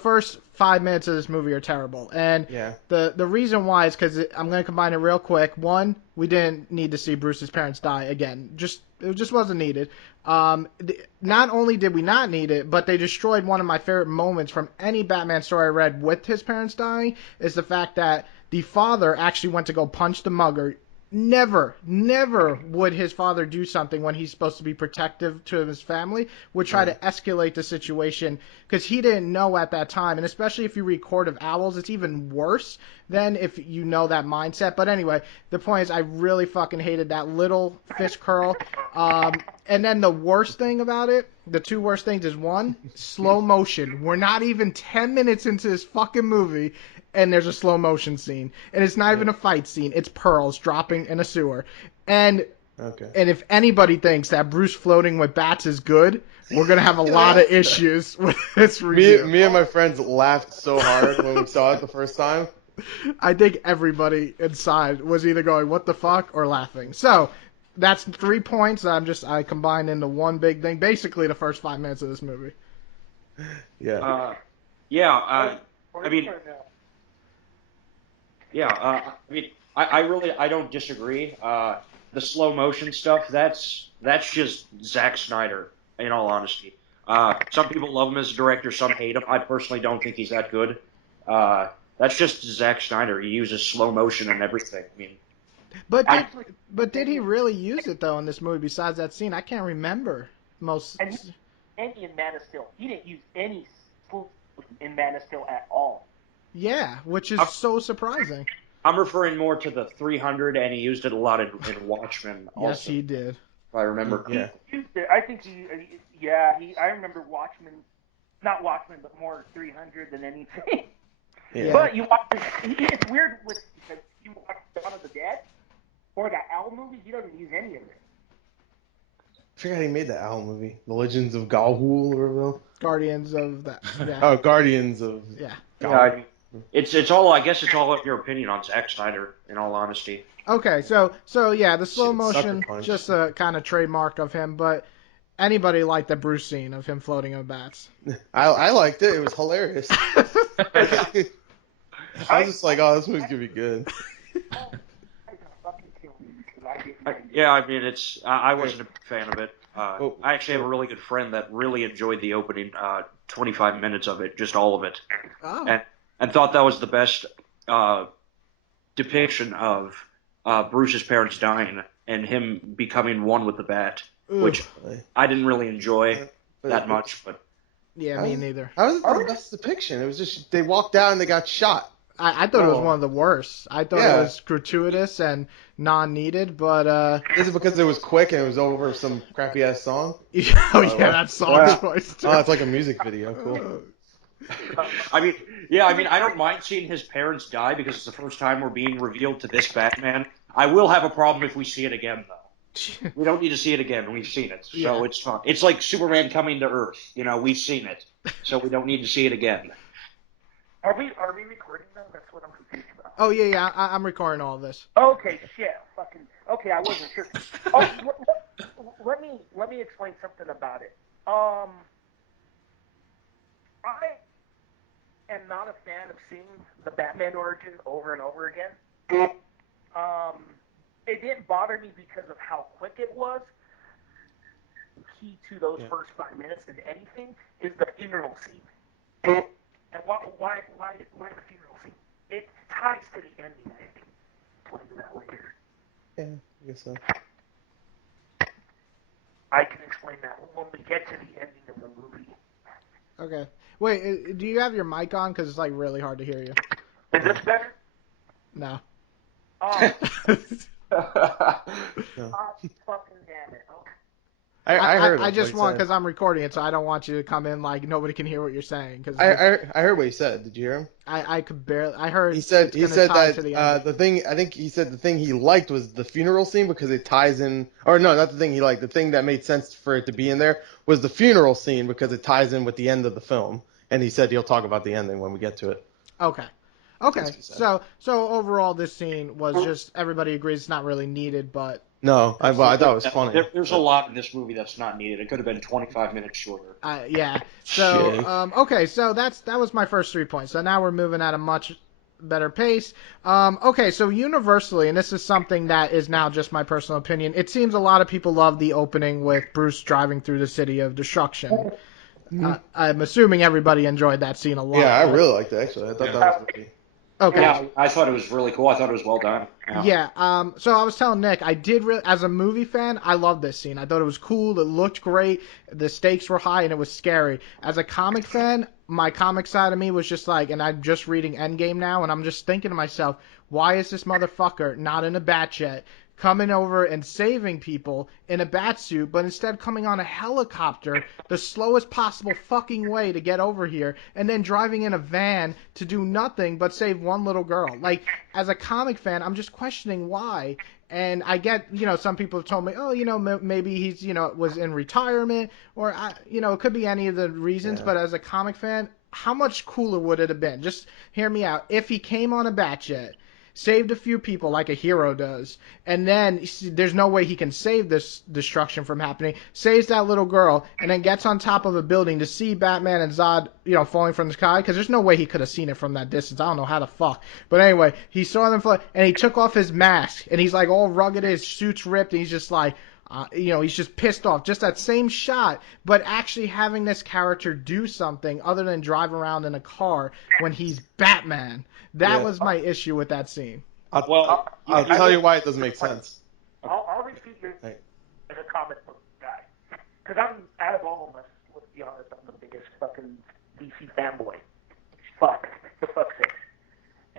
first 5 minutes of this movie are terrible, and Yeah. the reason why is because I'm going to combine it real quick. One, we didn't need to see Bruce's parents die again. It just wasn't needed. Not only did we not need it, but they destroyed one of my favorite moments from any Batman story I read with his parents dying. Is the fact that the father actually went to go punch the mugger. Never would his father do something when he's supposed to be protective to his family, would try to escalate the situation because he didn't know at that time. And especially if you read Court of Owls, it's even worse than if you know that mindset. But anyway, the point is I really fucking hated that little fist curl. And then the worst thing about it, the two worst things is one, slow motion. We're not even 10 minutes into this fucking movie and there's a slow motion scene. And it's not even a fight scene. It's pearls dropping in a sewer. And Okay. and if anybody thinks that Bruce floating with bats is good, we're going to have a lot of issues with this review. Me and my friends laughed so hard when we saw it the first time. I think everybody inside was either going, what the fuck, or laughing. So, that's 3 points I combined into one big thing. Basically, the first 5 minutes of this movie. Yeah. Yeah. I mean, yeah. I mean, I don't disagree. The slow motion stuff, that's just Zack Snyder. In all honesty, some people love him as a director, some hate him. I personally don't think he's that good. That's just Zack Snyder. He uses slow motion and everything. I mean, But did he really use it though in this movie? Besides that scene, I can't remember most. And in Man of Steel, he didn't use any spool in Man of Steel at all. Yeah, which is so surprising. I'm referring more to the 300, and he used it a lot in Watchmen. Also, yes, he did. If I remember. Yeah. He used it. I think I remember Watchmen, not Watchmen, but more 300 than anything. Yeah. But you watch it's weird because you watch Dawn of the Dead or that Owl movie, he doesn't use any of it. I forgot he made that Owl movie, The Legends of Galhul or whatever. Guardians of that. Yeah. Oh, Guardians of. Yeah. Yeah, it's all. I guess it's all of your opinion on Zack Snyder. In all honesty. Okay, so yeah, the slow Shit, motion, Sucker Punch. just a kind of trademark of him. But anybody liked the Bruce scene of him floating on bats? I liked it. It was hilarious. I was just like, oh, this movie's gonna be good. Yeah, I mean, I wasn't a big fan of it. I actually have a really good friend that really enjoyed the opening 25 minutes of it, just all of it, Oh. and thought that was the best depiction of Bruce's parents dying and him becoming one with the bat, which I didn't really enjoy that much. But Yeah, me neither. How was it the best depiction? It was just they walked out and they got shot. I thought it was one of the worst. I thought Yeah. it was gratuitous and non-needed, but Is it because it was quick and it was over some crappy ass song? that song choice. Oh, it's like a music video. Cool. I mean, I don't mind seeing his parents die because it's the first time we're being revealed to this Batman. I will have a problem if we see it again, though. We don't need to see it again. We've seen it, so it's fine. It's like Superman coming to Earth. We've seen it, so we don't need to see it again. Are we recording now? That's what I'm confused about. Oh yeah, I'm recording all of this. Okay, shit, fucking. Okay, I wasn't sure. Let me explain something about it. I am not a fan of seeing the Batman origin over and over again. It didn't bother me because of how quick it was. Key to those first 5 minutes of anything is the funeral scene. And why the funeral scene? It ties to the ending, I think. Explain that later. Yeah, I guess so. I can explain that when we get to the ending of the movie. Okay. Wait, do you have your mic on? Because it's like really hard to hear you. Is this better? No. Oh, No. fucking damn it. Okay. I heard. I just what want he because I'm recording it, so I don't want you to come in like nobody can hear what you're saying. Cause said. I heard what he said. Did you hear him? I could barely. I heard He said it's gonna tie to the that ending. the thing. I think he said the thing he liked was the funeral scene because it ties in. Or no, not the thing he liked. The thing that made sense for it to be in there was the funeral scene because it ties in with the end of the film. And he said he'll talk about the ending when we get to it. Okay. That's what he said. So overall, this scene was just everybody agrees it's not really needed, but No, I thought it was funny. There's a lot in this movie that's not needed. It could have been 25 minutes shorter. Yeah. So Shit. okay, so that was my first 3 points. So now we're moving at a much better pace. Okay, so universally, and this is something that is now just my personal opinion, it seems a lot of people love the opening with Bruce driving through the city of destruction. I'm assuming everybody enjoyed that scene a lot. Yeah, I really liked it actually. I thought that was really. Okay. Yeah, I thought it was really cool. I thought it was well done. Yeah. So I was telling Nick, I did really, as a movie fan, I loved this scene. I thought it was cool. It looked great. The stakes were high, and it was scary. As a comic fan, my comic side of me was just like, and I'm just reading Endgame now, and I'm just thinking to myself, why is this motherfucker not in a Batjet, coming over and saving people in a bat suit, but instead coming on a helicopter, the slowest possible fucking way to get over here, and then driving in a van to do nothing but save one little girl. Like, as a comic fan, I'm just questioning why. And I get, some people have told me, oh, maybe he's, was in retirement, or, it could be any of the reasons, Yeah. but as a comic fan, how much cooler would it have been? Just hear me out. If he came on a Batjet, saved a few people like a hero does, and then there's no way he can save this destruction from happening, saves that little girl, and then gets on top of a building to see Batman and Zod, falling from the sky, because there's no way he could have seen it from that distance. I don't know how the fuck. But anyway, he saw them fly, and he took off his mask, and he's like all rugged, his suit's ripped, and he's just like, he's just pissed off. Just that same shot, but actually having this character do something other than drive around in a car when he's Batman. That was my issue with that scene. I'll tell you why it doesn't make sense. I'll repeat your as a comic book guy, because I'm out of all of us. Let's be honest, I'm the biggest fucking DC fanboy. For fuck's sake.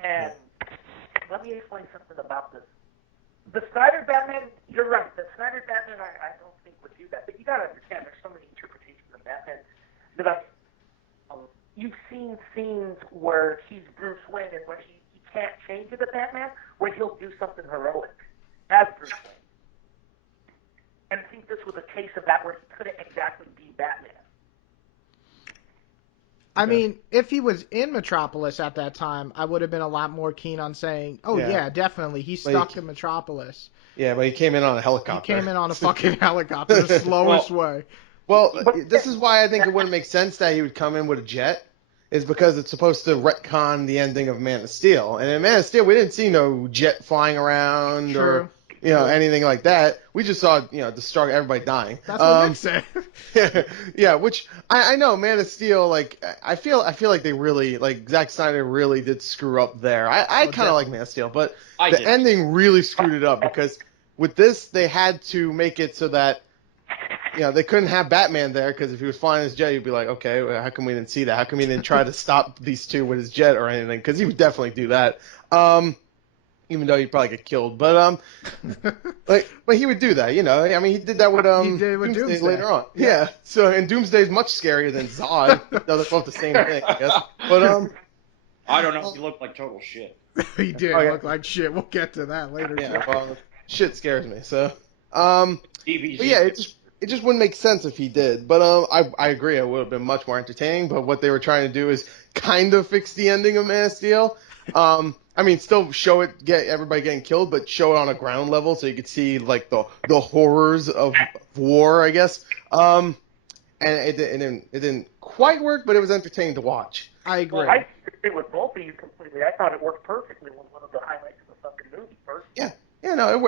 And let me explain something about this. The Snyder Batman, you're right. The Snyder Batman, I don't think would do that. But you gotta understand, there's so many interpretations of Batman that you've seen scenes where he's Bruce Wayne and where he can't change into Batman, where he'll do something heroic as Bruce Wayne. And I think this was a case of that where he couldn't exactly be Batman. I mean, if he was in Metropolis at that time, I would have been a lot more keen on saying, oh, yeah definitely, he's stuck in Metropolis. Yeah, but he came in on a helicopter. He came in on a fucking helicopter, the slowest way. Well, this is why I think it wouldn't make sense that he would come in with a jet, is because it's supposed to retcon the ending of Man of Steel. And in Man of Steel, we didn't see no jet flying around or anything like that. We just saw, everybody dying. That's what Nick said. Yeah, which I know Man of Steel, like I feel like they really, like Zack Snyder really did screw up there. I kind of like Man of Steel, but the ending really screwed it up because with this they had to make it so that they couldn't have Batman there because if he was flying his jet, you'd be like, okay, well, how come we didn't see that? How come he didn't try to stop these two with his jet or anything? Because he would definitely do that. Even though he'd probably get killed, but but he would do that, I mean, he did that with Doomsday later on. Yeah. So and Doomsday's much scarier than Zod. No, they're both the same thing, I guess. But I don't know. He looked like total shit. He did look like shit. We'll get to that later. Yeah. Well, shit scares me. So but yeah, it just wouldn't make sense if he did. But I agree, it would have been much more entertaining. But what they were trying to do is kind of fix the ending of Man of Steel. I mean, still show it, get everybody getting killed, but show it on a ground level so you could see like the horrors of war, I guess. And it didn't quite work, but it was entertaining to watch. I agree. Well, I agree with both of you completely. I thought it worked perfectly. One of the highlights of the fucking movie first. Yeah, no,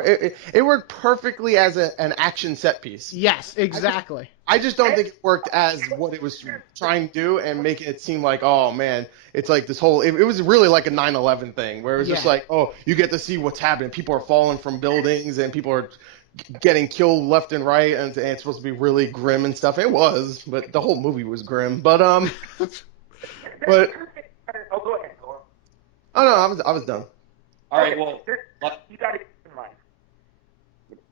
it worked perfectly as an action set piece. Yes, exactly. I just don't think it worked as what it was trying to do and make it seem like, oh man, it's like this whole, it was really like a 9/11 thing where it was just like, oh, you get to see what's happening. People are falling from buildings and people are getting killed left and right and it's supposed to be really grim and stuff. It was, but the whole movie was grim. But oh, go ahead, Cole. Oh no, I was done. All right, well, you got to keep in mind,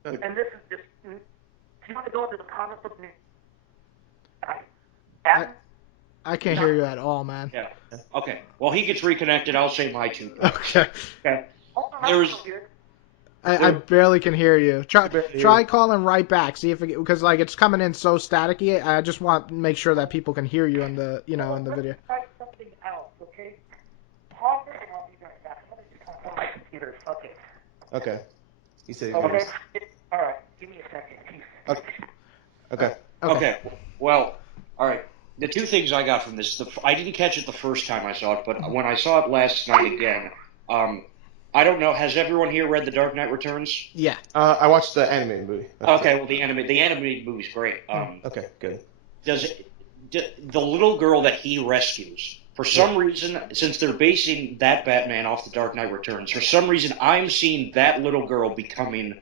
and this is just. Do you want to go into the comic book news? I can't hear you at all, man. Yeah. Okay. Well, he gets reconnected. I'll say my two. Okay. Okay. There's. I barely can hear you. Try calling right back. See if because like it's coming in so staticky. I just want to make sure that people can hear you in the in the video. Try something else, okay? Pause it and I'll be right back. I'm gonna just turn on my computer. Okay. Okay. He said. Okay. All Okay. Okay. Well, all right. The two things I got from this, I didn't catch it the first time I saw it, but when I saw it last night again, I don't know. Has everyone here read The Dark Knight Returns? Yeah. I watched the animated movie. Okay, well, the animated movie's great. Okay, good. The little girl that he rescues, for some reason, since they're basing that Batman off The Dark Knight Returns, for some reason I'm seeing that little girl becoming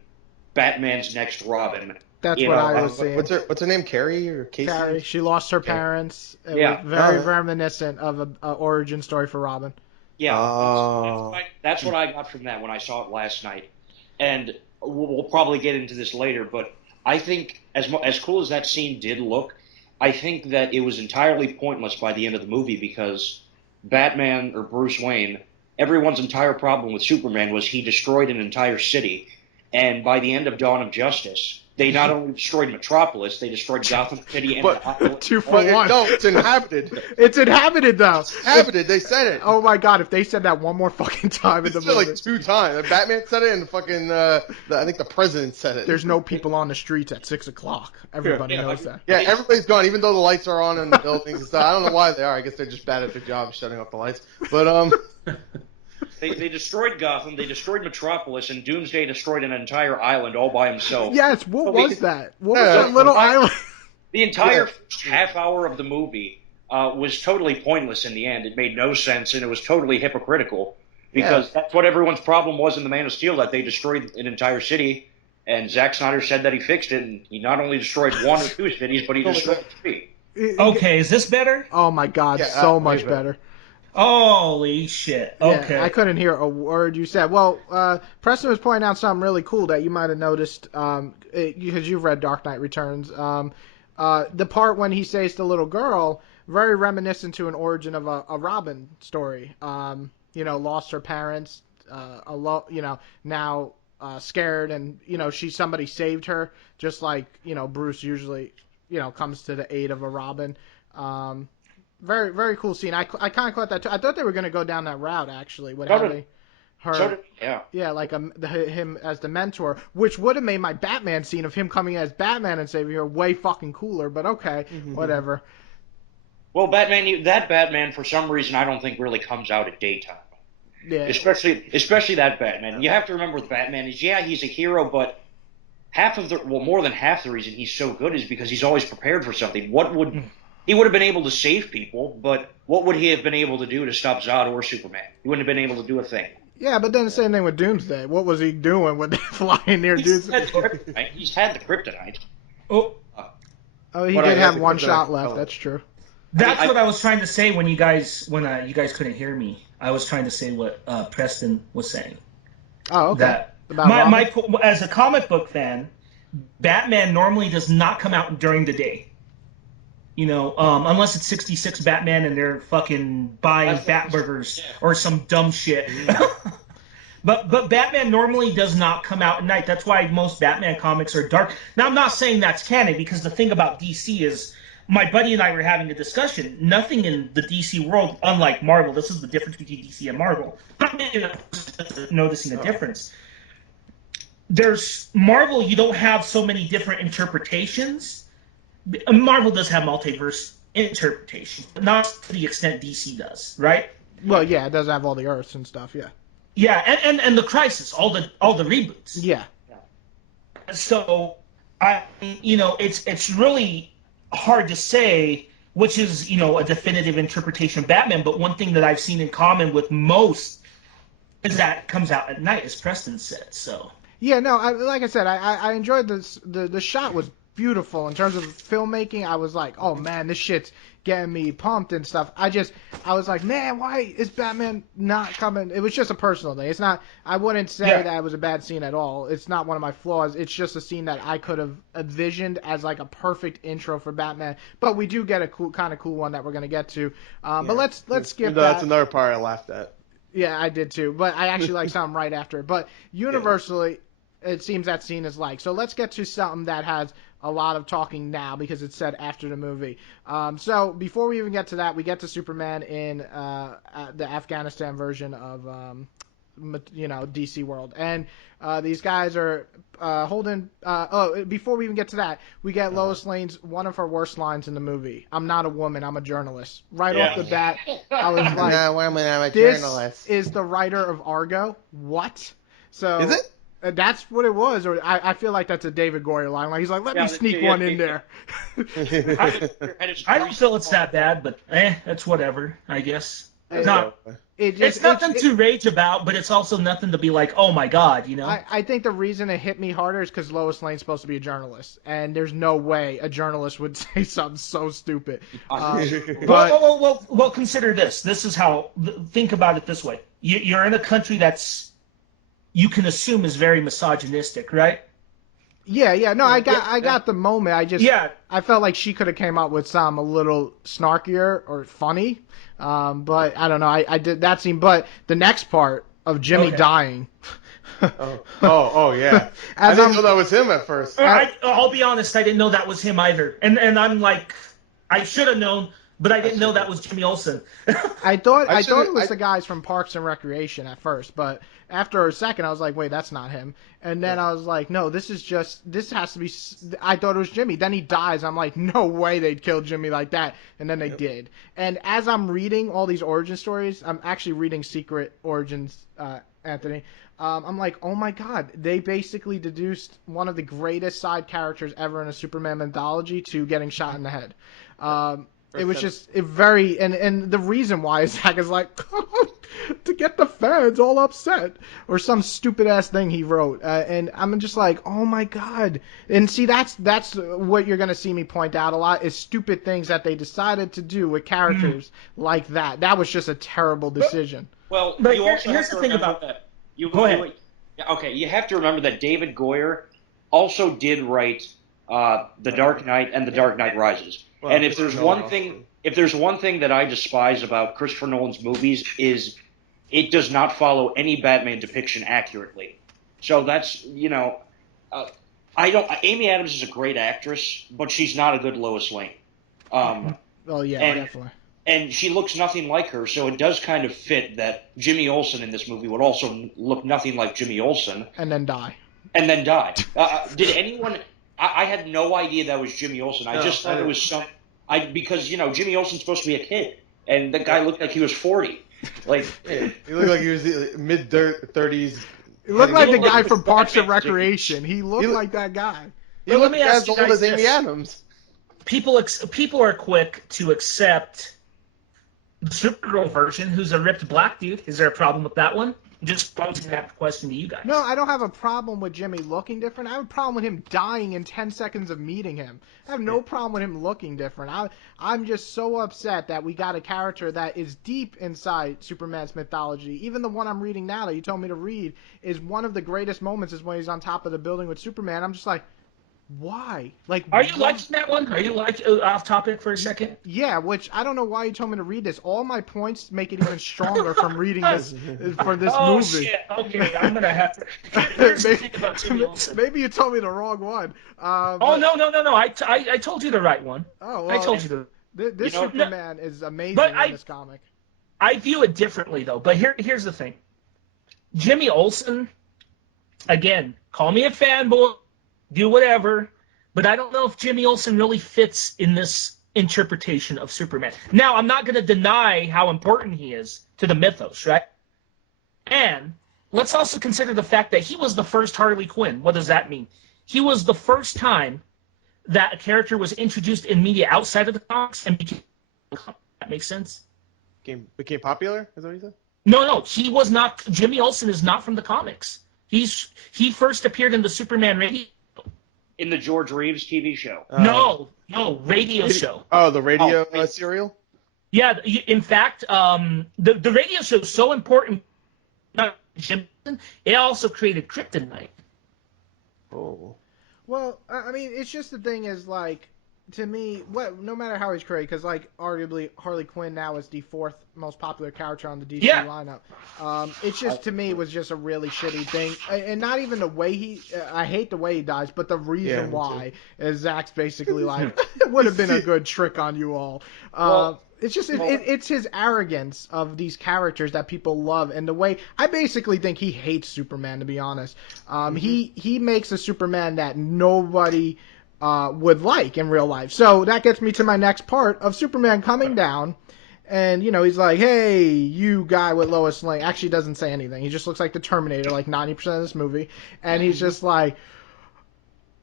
Batman's next Robin. That's what I was seeing. What's her name? Carrie or Casey? Carrie. She lost her parents. It Yeah. was very reminiscent of an origin story for Robin. Yeah. Oh. That's what I got from that when I saw it last night. And we'll probably get into this later, but I think as cool as that scene did look, I think that it was entirely pointless by the end of the movie because Batman or Bruce Wayne, everyone's entire problem with Superman was he destroyed an entire city. And by the end of Dawn of Justice, they not only destroyed Metropolis, they destroyed Gotham City and But 2 for 1. No, it's inhabited. It's inhabited though. It's inhabited. They said it. Oh my god! If they said that one more fucking time in They the said it movie, like 2 times. Batman said it, and fucking I think the president said it. there's no people on the streets at 6 o'clock. Everybody knows that. Yeah, everybody's gone, even though the lights are on in the buildings and stuff. I don't know why they are. I guess they're just bad at their job shutting off the lights. But They destroyed Gotham, they destroyed Metropolis, and Doomsday destroyed an entire island all by himself. Yes. What was that? What was Yeah, that little island? The entire first half hour of the movie was totally pointless in the end. It made no sense, and it was totally hypocritical because that's what everyone's problem was in the Man of Steel, that they destroyed an entire city, and Zack Snyder said that he fixed it, and he not only destroyed 1 or 2 cities, but he destroyed 3. Okay, is this better? Oh my god! Yeah, So way much better. better. Holy shit. Okay. Yeah, I couldn't hear a word you said. Well, Preston was pointing out something really cool that you might have noticed because you've read Dark Knight Returns. The part when he says to the little girl, very reminiscent to an origin of a Robin story. Lost her parents, now scared, and somebody saved her, just like Bruce usually comes to the aid of a Robin. Very, very cool scene. I kind of caught that too. I thought they were going to go down that route, actually, with having her, like him as the mentor, which would have made my Batman scene of him coming as Batman and saving her way fucking cooler, but okay, whatever. Well, that Batman, for some reason, I don't think really comes out at daytime. Yeah. Especially that Batman. You have to remember with Batman is, he's a hero, but more than half the reason he's so good is because he's always prepared for something. He would have been able to save people, but what would he have been able to do to stop Zod or Superman? He wouldn't have been able to do a thing. Yeah, but then the same thing with Doomsday. What was he doing when they flying near Doomsday? He's had the kryptonite. Oh, he did have one shot left. That's true. That's what I was trying to say when you guys couldn't hear me. I was trying to say what Preston was saying. Oh, okay. That as a comic book fan, Batman normally does not come out during the day. Unless it's 66 Batman and they're fucking buying Batburgers or some dumb shit. But Batman normally does not come out at night. That's why most Batman comics are dark. Now, I'm not saying that's canon, because the thing about DC is, my buddy and I were having a discussion. Nothing in the DC world, unlike Marvel, this is the difference between DC and Marvel. I'm noticing a difference. There's Marvel, you don't have so many different interpretations. Marvel does have multiverse interpretation, but not to the extent DC does, right? Well, yeah, it does have all the Earths and stuff, yeah. Yeah, and the Crisis, all the reboots. Yeah. So, it's really hard to say which is, a definitive interpretation of Batman, but one thing that I've seen in common with most is that it comes out at night, as Preston said, so. Yeah, no, like I said, I enjoyed this. The shot was beautiful in terms of filmmaking. I was like, oh man, this shit's getting me pumped and stuff. I was like, man, why is Batman not coming? It was just a personal thing. It's not, I wouldn't say that it was a bad scene at all. It's not one of my flaws. It's just a scene that I could have envisioned as like a perfect intro for Batman. But we do get a kind of cool one that we're going to get to. But let's skip that. That's another part I laughed at. Yeah, I did too. But I actually like something right after. But universally, it seems that scene is like. So let's get to something that has a lot of talking now because it's said after the movie. So before we even get to that, we get to Superman in the Afghanistan version of DC world. And these guys are holding. Before we even get to that, we get Lois Lane's one of her worst lines in the movie. "I'm not a woman. I'm a journalist." Right off the bat, I was like, "No woman, I'm a "This journalist." is the writer of Argo." What? So is it? That's what it was, or I feel like that's a David Goyer line. Like he's like, let me sneak one in there. I don't feel it's that bad, but that's whatever, I guess. It's nothing to rage about, but it's also nothing to be like, oh my god, I think the reason it hit me harder is because Lois Lane's supposed to be a journalist, and there's no way a journalist would say something so stupid. Well, consider this. This is how. Think about it this way. You're in a country that's you can assume is very misogynistic, right? Yeah. No, I got the moment. I felt like she could have came up with some a little snarkier or funny. But I don't know. I did that scene. But the next part of Jimmy dying. Oh yeah. I didn't know that was him at first. I'll be honest. I didn't know that was him either. And I'm like, I should have known. But I didn't know that was Jimmy Olsen. I thought it was the guys from Parks and Recreation at first, but after a second I was like, wait, that's not him. And then I was like, no, this has to be. I thought it was Jimmy. Then he dies. I'm like, no way they'd kill Jimmy like that. And then they did. And as I'm reading all these origin stories, I'm actually reading Secret Origins, Anthony. I'm like, oh my god, they basically deduced one of the greatest side characters ever in a Superman mythology to getting shot in the head. It was just very, and the reason why is Zack is like, to get the fans all upset, or some stupid ass thing he wrote, and I'm just like, oh my god. And see, that's what you're gonna see me point out a lot is stupid things that they decided to do with characters like that. That was just a terrible decision. Well, but you also here's have to the thing remember about that. Go ahead. Okay, you have to remember that David Goyer also did write The Dark Knight and The Dark Knight Rises. Well, and if there's one thing that I despise about Christopher Nolan's movies is it does not follow any Batman depiction accurately. So that's Amy Adams is a great actress, but she's not a good Lois Lane. Definitely. And she looks nothing like her, so it does kind of fit that Jimmy Olsen in this movie would also look nothing like Jimmy Olsen. And then die. Did anyone? I had no idea that was Jimmy Olsen. I just thought it was because Jimmy Olsen's supposed to be a kid, and the guy looked like he was 40. Like he looked like he was mid-30s. He looked like the guy from Parks and Recreation. He looked like that guy. He looked as old as Amy Adams. People are quick to accept the Supergirl version, who's a ripped black dude. Is there a problem with that one? Just posing that question to you guys. No, I don't have a problem with Jimmy looking different. I have a problem with him dying in 10 seconds of meeting him. I have no problem with him looking different. I'm just so upset that we got a character that is deep inside Superman's mythology. Even the one I'm reading now that you told me to read is one of the greatest moments is when he's on top of the building with Superman. I'm just like, why? Like, are you liking that one? Are you off topic for a second? Yeah, which I don't know why you told me to read this. All my points make it even stronger from reading this for this movie. Oh shit! Okay, I'm gonna have to. Here's the thing about Jimmy Olsen. Maybe you told me the wrong one. No! I told you the right one. Oh, well, I told you this Superman is amazing in this comic. I view it differently though. But here's the thing. Jimmy Olsen, again, call me a fanboy. Do whatever, but I don't know if Jimmy Olsen really fits in this interpretation of Superman. Now, I'm not going to deny how important he is to the mythos, right? And let's also consider the fact that he was the first Harley Quinn. What does that mean? He was the first time that a character was introduced in media outside of the comics and became. That makes sense? Became popular? Is that what you said? No, he was not. Jimmy Olsen is not from the comics. He first appeared in the Superman radio. In the George Reeves TV show. No, radio show. Oh, the radio serial? Yeah, in fact, the radio show is so important. It also created Kryptonite. Oh. Well, I mean, it's just the thing is, like, to me, no matter how he's created, because, like, arguably Harley Quinn now is the fourth most popular character on the DC lineup. It's just, to me, was just a really shitty thing. And not even the way I hate the way he dies, but the reason why is Zach's basically like, it would have been a good trick on you all. It's just it's his arrogance of these characters that people love, and the way I basically think he hates Superman. To be honest, he makes a Superman that nobody would like in real life. So that gets me to my next part of Superman coming down, and he's like, "Hey, you guy with Lois Lane." Actually, doesn't say anything. He just looks like the Terminator, like 90% of this movie, and he's just like.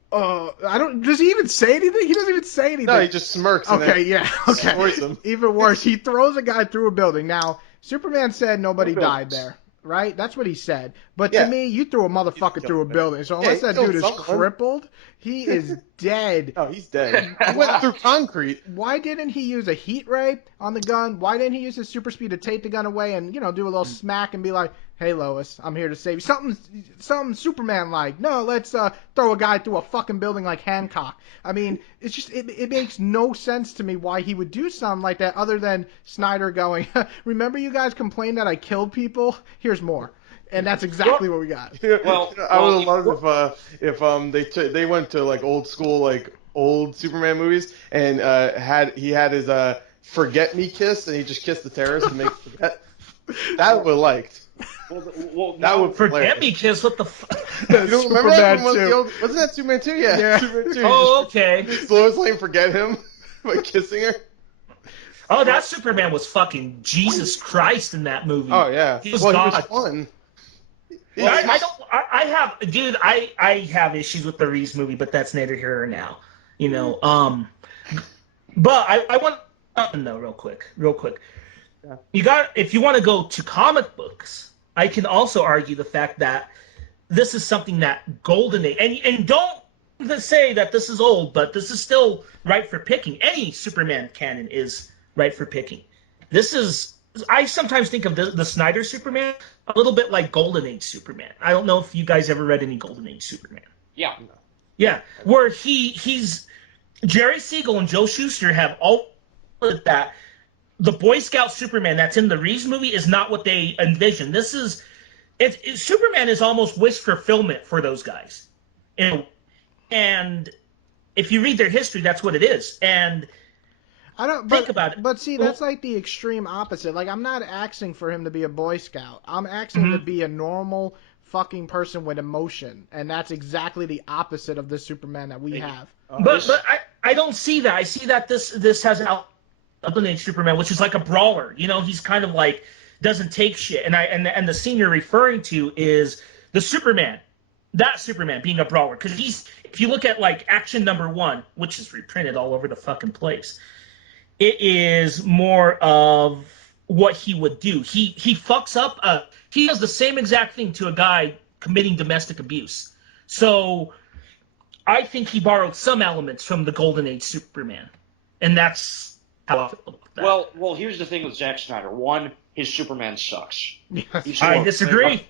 I don't. Does he even say anything? He doesn't even say anything. No, he just smirks. Okay, yeah. Okay. Him. Even worse, he throws a guy through a building. Now, Superman said nobody died there, right? That's what he said. But to me, you threw a motherfucker through a building. So unless that dude is crippled, he is dead. Oh, he's dead. He went through concrete. Why didn't he use a heat ray on the gun? Why didn't he use his super speed to take the gun away and do a little smack and be like, "Hey Lois, I'm here to save you." Something Superman like. No, let's throw a guy through a fucking building like Hancock. I mean, it's just it makes no sense to me why he would do something like that other than Snyder going, "Remember you guys complained that I killed people? Here's more." And that's exactly what we got. Well, I would have loved if they went to like old school like old Superman movies and he had his forget me kiss and he just kissed the terrorist to make forget. That would have liked. Well, that would forget me kiss. What the fuck? You don't remember that? Wasn't that Superman 2? Yeah. Superman 2. Oh, okay. Lois Lane forget him by kissing her. Oh, that Superman was fucking Jesus Christ in that movie. Oh yeah. He was God. God. He was fun. I have issues with the Reeves movie, but that's neither here or now. But I want to know real quick. Yeah. If you want to go to comic books, I can also argue the fact that this is something that Golden Age, and don't say that this is old, but this is still right for picking. Any Superman canon is right for picking. I sometimes think of the Snyder Superman a little bit like Golden Age Superman. I don't know if you guys ever read any Golden Age Superman. Yeah. Yeah, where he's Jerry Siegel and Joe Shuster have all that the Boy Scout Superman that's in the Reeves movie is not what they envisioned. Superman is almost wish fulfillment for those guys. And if you read their history, that's what it is. And think about it. But see, that's like the extreme opposite. Like, I'm not asking for him to be a Boy Scout. I'm asking to be a normal fucking person with emotion, and that's exactly the opposite of the Superman that we have. But I don't see that. I see that this has an Golden Age Superman, which is like a brawler. He's kind of like doesn't take shit. And the scene you're referring to is the Superman. That Superman being a brawler, because if you look at like Action Number 1, which is reprinted all over the fucking place, it is more of what he would do. He fucks up. He does the same exact thing to a guy committing domestic abuse. So I think he borrowed some elements from the Golden Age Superman, and that's how I feel about that. Well, here's the thing with Zack Snyder. One, his Superman sucks. I disagree.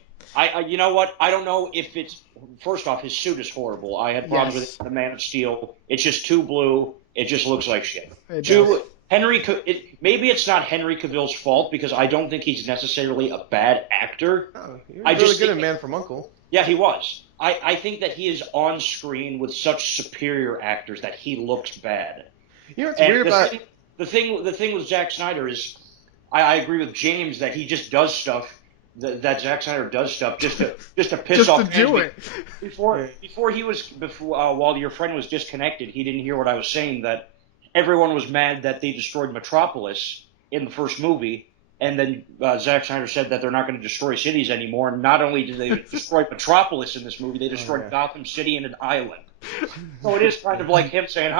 You know what? I don't know if it's. First off, his suit is horrible. I had problems with it in The Man of Steel. It's just too blue. It just looks like shit. Two, maybe it's not Henry Cavill's fault because I don't think he's necessarily a bad actor. Oh, you're really good at Man from U.N.C.L.E. Yeah, he was. I think that he is on screen with such superior actors that he looks bad. You know what's weird about the thing with Zack Snyder is I agree with James that he just does stuff that Zack Snyder does stuff just to piss just off to do it. Before while your friend was disconnected, he didn't hear what I was saying, that everyone was mad that they destroyed Metropolis in the first movie, and then Zack Snyder said that they're not going to destroy cities anymore. And not only did they destroy Metropolis in this movie, they destroyed Gotham City and an island. So it is kind of like him saying,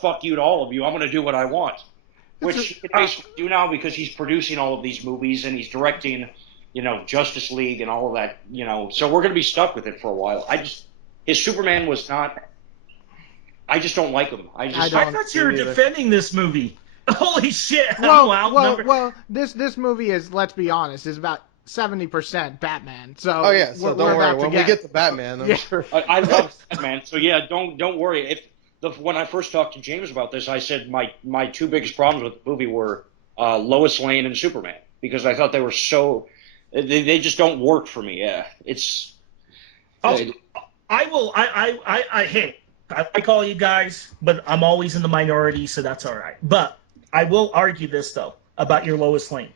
fuck you to all of you, I'm going to do what I want. Which he can basically do now because he's producing all of these movies and he's directing, Justice League and all of that, So we're going to be stuck with it for a while. His Superman was not. I just don't like him. I thought you were defending this movie. Holy shit! Well, this movie is, let's be honest, is about 70% Batman. So so don't worry. When we get to Batman, I'm sure. I love Batman. So yeah, don't worry. When I first talked to James about this, I said my two biggest problems with the movie were Lois Lane and Superman, because I thought they were so. They just don't work for me. Yeah, it's. Hey, I like all you guys, but I'm always in the minority, so that's all right. But I will argue this though about your Lois Lane.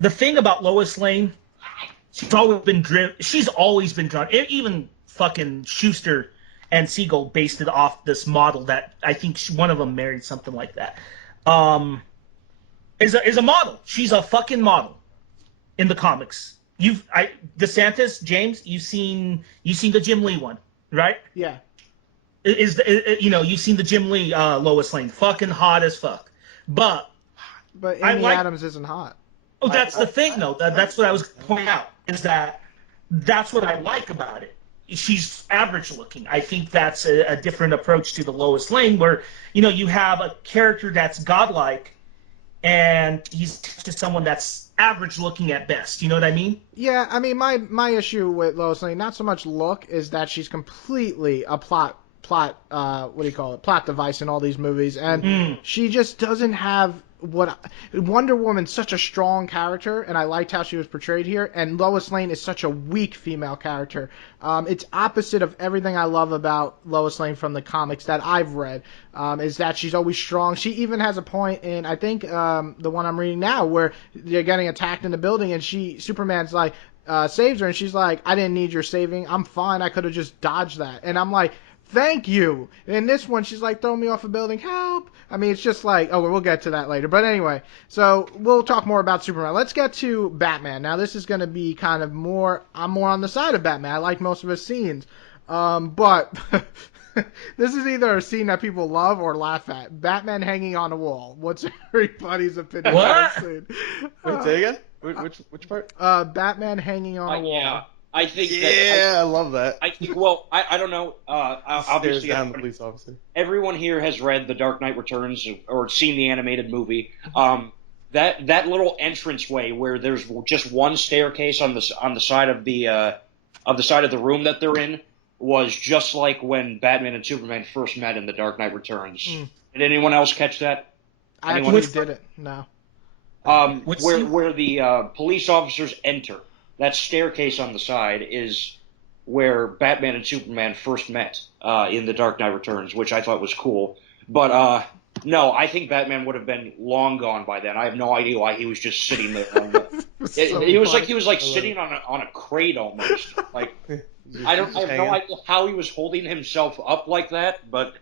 The thing about Lois Lane, she's always been drawn. Even fucking Schuster and Siegel based it off this model that I think one of them married something like that. Is a model. She's a fucking model in the comics. DeSantis, James, you've seen the Jim Lee one, right? Yeah. You've seen the Jim Lee Lois Lane, fucking hot as fuck. But Amy Adams isn't hot. Oh, that's the thing, though. That's what I was pointing out. Is that's what I like about it. She's average looking. I think that's a different approach to the Lois Lane, where you have a character that's godlike, and he's just someone that's average looking at best. You know what I mean? Yeah, I mean my issue with Lois Lane, not so much look, is that she's completely a plot device in all these movies, and she just doesn't have Wonder Woman's such a strong character, and I liked how she was portrayed here, and Lois Lane is such a weak female character. It's opposite of everything I love about Lois Lane from the comics that I've read, is that she's always strong. She even has a point in, I think, the one I'm reading now, where they're getting attacked in the building, and Superman's like, saves her, and she's like, I didn't need your saving, I'm fine, I could have just dodged that. And I'm like, thank you. In this one, she's like, throw me off a building, help. I mean, it's just like, oh, we'll get to that later. But anyway, so we'll talk more about Superman. Let's get to Batman. Now, this is going to be kind of I'm more on the side of Batman. I like most of his scenes. But this is either a scene that people love or laugh at. Batman hanging on a wall. What's everybody's opinion on this scene? Wait, say again? Which part? Batman hanging on a wall. Yeah. I think I love that. I think, well, I don't know. Obviously, down the police officer. Everyone here has read The Dark Knight Returns or seen the animated movie. That little entranceway where there's just one staircase on the side of the room that they're in was just like when Batman and Superman first met in The Dark Knight Returns. Did anyone else catch that? I actually didn't. No. Where the police officers enter. That staircase on the side is where Batman and Superman first met in The Dark Knight Returns, which I thought was cool. But no, I think Batman would have been long gone by then. I have no idea why he was just sitting there. He was like sitting on a crate almost. Like I have no idea how he was holding himself up like that, but.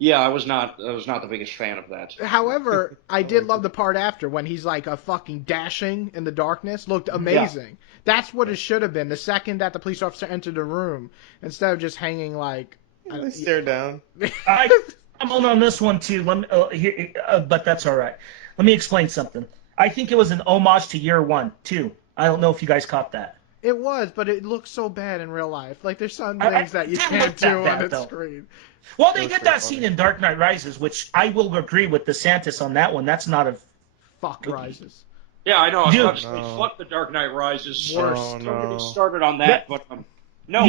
Yeah, I was not the biggest fan of that. However, I did love the part after when he's like a fucking dashing in the darkness. Looked amazing. Yeah. That's what it should have been. The second that the police officer entered the room, instead of just hanging like. They stare down. I'm on this one too. But that's all right. Let me explain something. I think it was an homage to Year One too. I don't know if you guys caught that. It was, but it looks so bad in real life. Like there's some things that you can't do on the screen. Well, they did that scene in Dark Knight Rises, which I will agree with DeSantis on that one. That's not a fuck Rises. Yeah, I know. I was about to say, fuck the Dark Knight Rises. Don't get me started on that. But no,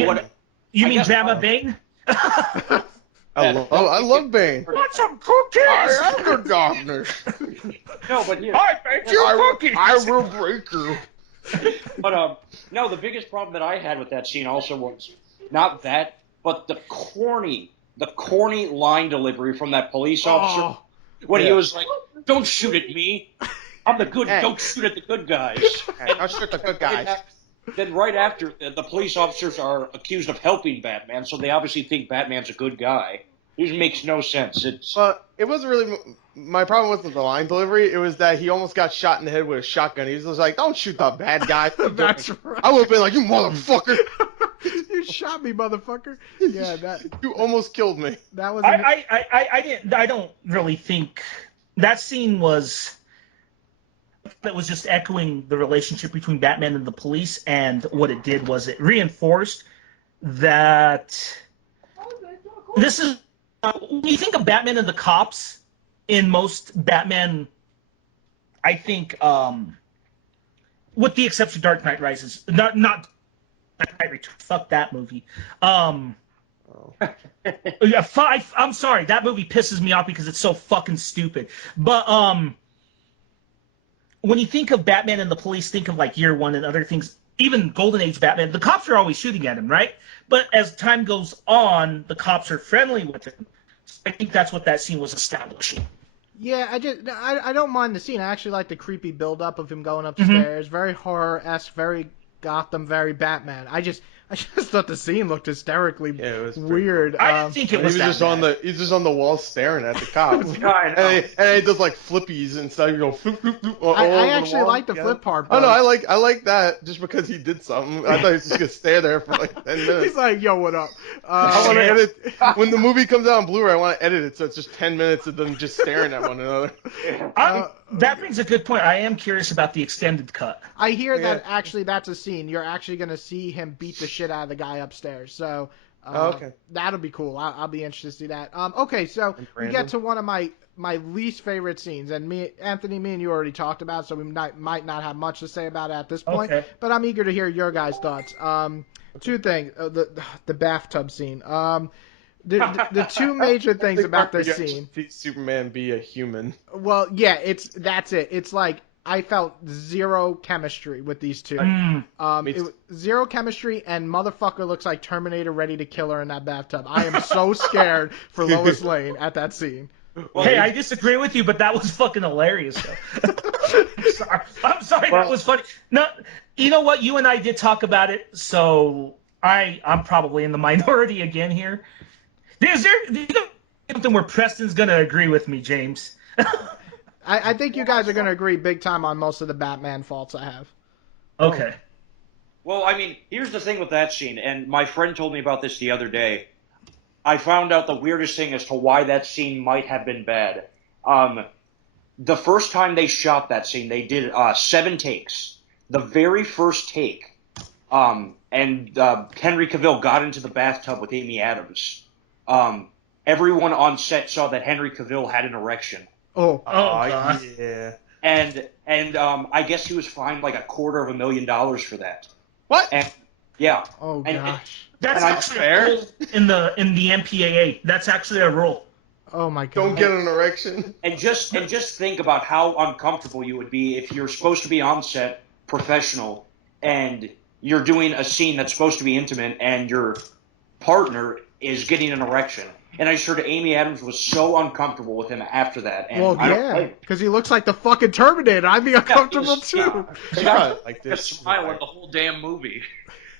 you mean Drama Bane? I love Bane. Want some cookies? I am the darkness. No, but here, I will break you. But no, the biggest problem that I had with that scene also was not that, but the corny line delivery from that police officer when he was like, "Don't shoot at me, I'm the good. Don't shoot at the good guys." I'll shoot the good guys. Then right after, the police officers are accused of helping Batman, so they obviously think Batman's a good guy. It makes no sense. But it wasn't really my problem wasn't the line delivery. It was that he almost got shot in the head with a shotgun. He was just like, "Don't shoot the bad guy." That's right. I would have been like, "You motherfucker." You shot me, motherfucker. Yeah, that you almost killed me. That was. I don't really think that scene was. That was just echoing the relationship between Batman and the police, and what it did was it reinforced that this is. When you think of Batman and the cops in most Batman, I think, with the exception of Dark Knight Rises, not. Fuck that movie. I'm sorry, that movie pisses me off because it's so fucking stupid. But when you think of Batman and the police, think of like Year One and other things. Even Golden Age Batman, the cops are always shooting at him, right? But as time goes on, the cops are friendly with him. So I think that's what that scene was establishing. Yeah, I don't mind the scene. I actually like the creepy build up of him going upstairs. Very horror-esque, very Gotham, very Batman. I just thought the scene looked hysterically it was pretty weird. I didn't think it He was was that just bad. he's just on the wall staring at the cops. Yeah, I know. and he does like flippies and stuff. You go floop, floop, floop, all I over actually wall. like the Yeah. flip part. Oh no, but- I like that just because he did something. I thought he was just gonna stay there for like 10 minutes. He's like, yo, what up? I want to Yeah. edit when the movie comes out on Blu-ray. I want to edit it so it's just 10 minutes of them just staring at one another. That brings a good point. I am curious about the extended cut. I hear Yeah. that actually that's a scene. You're actually going to see him beat the shit out of the guy upstairs. So Okay. that'll be cool. I'll be interested to see that. Okay, so And we get Brandon? to one of my least favorite scenes, and Anthony, me and you already talked about, so we might not have much to say about it at this point. Okay. But I'm eager to hear your guys' thoughts. Two things. The bathtub scene. The two major things about this scene. Superman be a human. Well, yeah, that's it. It's like I felt zero chemistry with these two. Mm. Me It too. was zero chemistry, and motherfucker looks like Terminator ready to kill her in that bathtub. I am so scared for Lois Lane at that scene. Well, Hey, I disagree with you, but that was fucking hilarious. Though. I'm sorry, that was funny. No, you know what? You and I did talk about it, so I'm probably in the minority again here. Is there something where Preston's gonna agree with me, James? I think you guys are going to agree big time on most of the Batman faults I have. Okay. Well, I mean, here's the thing with that scene, and my friend told me about this the other day. I found out the weirdest thing as to why that scene might have been bad. The first time they shot that scene, they did 7 takes. The very first take, and Henry Cavill got into the bathtub with Amy Adams. Everyone on set saw that Henry Cavill had an erection. Oh, God. Yeah. And I guess he was fined like $250,000 for that. What? And yeah, oh and- gosh. That's And I'm actually fair. a rule in the MPAA. That's actually a rule. Oh my god. Don't get an erection. and just think about how uncomfortable you would be if you're supposed to be on set, professional, and you're doing a scene that's supposed to be intimate, and your partner is getting an erection. And I sure Amy Adams was so uncomfortable with him after that. And Well, I don't yeah, like because he looks like the fucking Terminator. I'd be uncomfortable too. She probably like a this. smile in the whole damn movie.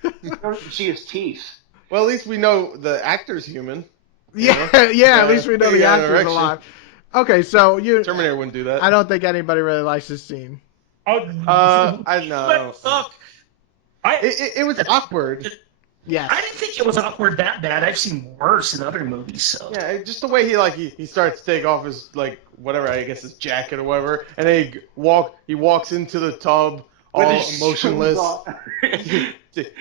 You don't even see his teeth. Well, at least we know the actor's human. Yeah, yeah. At least we know he the got an actor's erection. alive. Okay, so you. Terminator wouldn't do that. I don't think anybody really likes this scene. Oh, I know. What fuck? It was awkward. Yes. I didn't think it was awkward that bad. I've seen worse in other movies. So Yeah, just the way he starts to take off his like whatever I guess his jacket or whatever, and then he walks into the tub all With his emotionless, shoes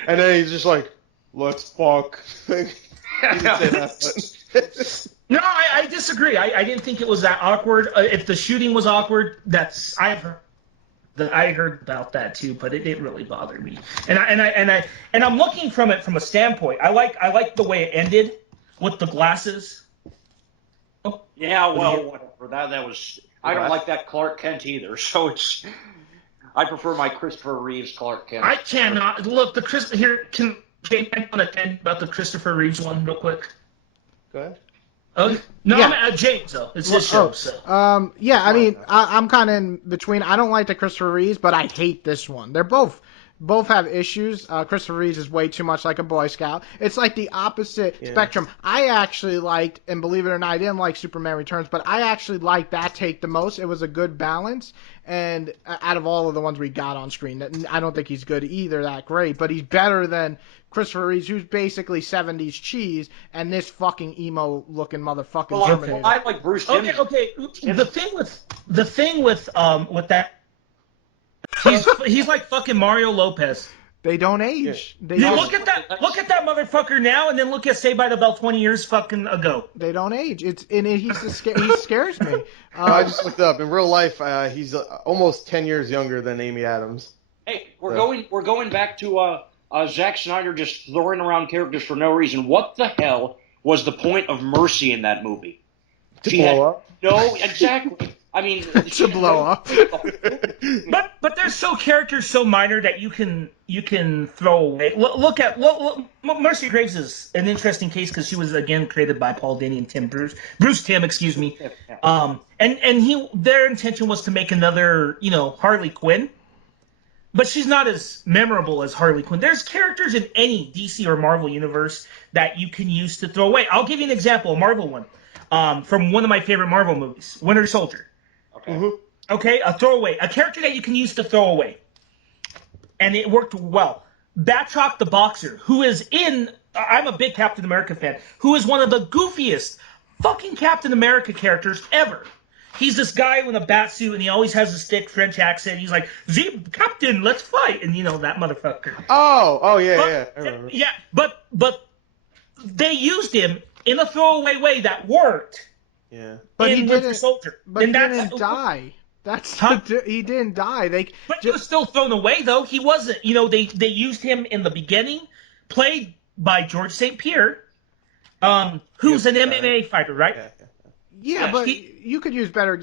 and then he's just like, "Let's fuck." He didn't say that, but no, I disagree. I didn't think it was that awkward. If the shooting was awkward, I heard about that too, but it didn't really bother me. And I'm looking from it from a standpoint. I like the way it ended with the glasses. Yeah, well, whatever. That was. I don't like that Clark Kent either. So it's. I prefer my Christopher Reeves Clark Kent. I cannot look the Chris here. Can Jake on attend about the Christopher Reeves one real quick? Go ahead. Oh no, Yeah. I'm James though. It's his show. So Yeah, I mean, I'm kind of in between. I don't like the Christopher Reeves, but I hate this one. They're both have issues. Christopher Reeves is way too much like a Boy Scout. It's like the opposite spectrum. I actually liked, and believe it or not, I didn't like Superman Returns, but I actually liked that take the most. It was a good balance, and out of all of the ones we got on screen, I don't think he's good either, that great, but he's better than Christopher Reeves, who's basically 70s cheese, and this fucking emo-looking motherfucking Well, Terminator. I like Bruce Timm. okay. The thing with that. He's like fucking Mario Lopez. They don't age. They You don't. look at that motherfucker now, and then look at Saved by the Bell 20 years fucking ago. They don't age. He scares me. I just looked up. In real life, he's almost 10 years younger than Amy Adams. Hey, we're going back to Zack Snyder just throwing around characters for no reason. What the hell was the point of Mercy in that movie? To She had blow up. no exactly. I mean, To blow up. But they're characters so minor that you can throw away. Look at Mercy Graves is an interesting case because she was again created by Paul Dini and Bruce Timm, excuse me. And their intention was to make another Harley Quinn, but she's not as memorable as Harley Quinn. There's characters in any DC or Marvel universe that you can use to throw away. I'll give you an example, a Marvel one, from one of my favorite Marvel movies, Winter Soldier. Okay. Mm-hmm. Okay, a throwaway, a character that you can use to throw away, and it worked well. Batroc the Boxer, who is I'm a big Captain America fan, who is one of the goofiest fucking Captain America characters ever. He's this guy with a bat suit, and he always has a thick French accent. He's like, Captain, let's fight, and that motherfucker. Oh, yeah. I remember. Yeah, but they used him in a throwaway way that worked. Yeah. But he Winter didn't. Soldier. But And he that's- didn't die. That's Huh? he didn't die. But he was still thrown away, though. He wasn't. They used him in the beginning, played by George St. Pierre, who's an MMA fighter, right? Yeah. Yeah, but you could use better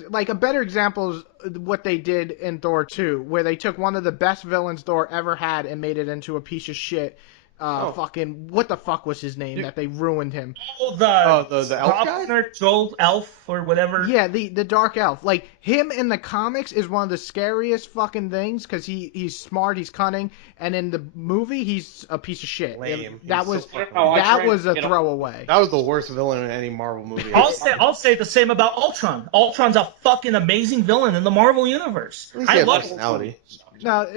example is what they did in Thor 2, where they took one of the best villains Thor ever had and made it into a piece of shit. Fucking what the fuck was his name that they ruined him? The elf guy? Joel Elf or whatever. Yeah, the dark elf. Like him in the comics is one of the scariest fucking things because he's smart, he's cunning, and in the movie he's a piece of shit. Lame. That He's was so fucking that was a throwaway. That was the worst villain in any Marvel movie. I'll say the same about Ultron. Ultron's a fucking amazing villain in the Marvel universe. At least he I had love personality. No,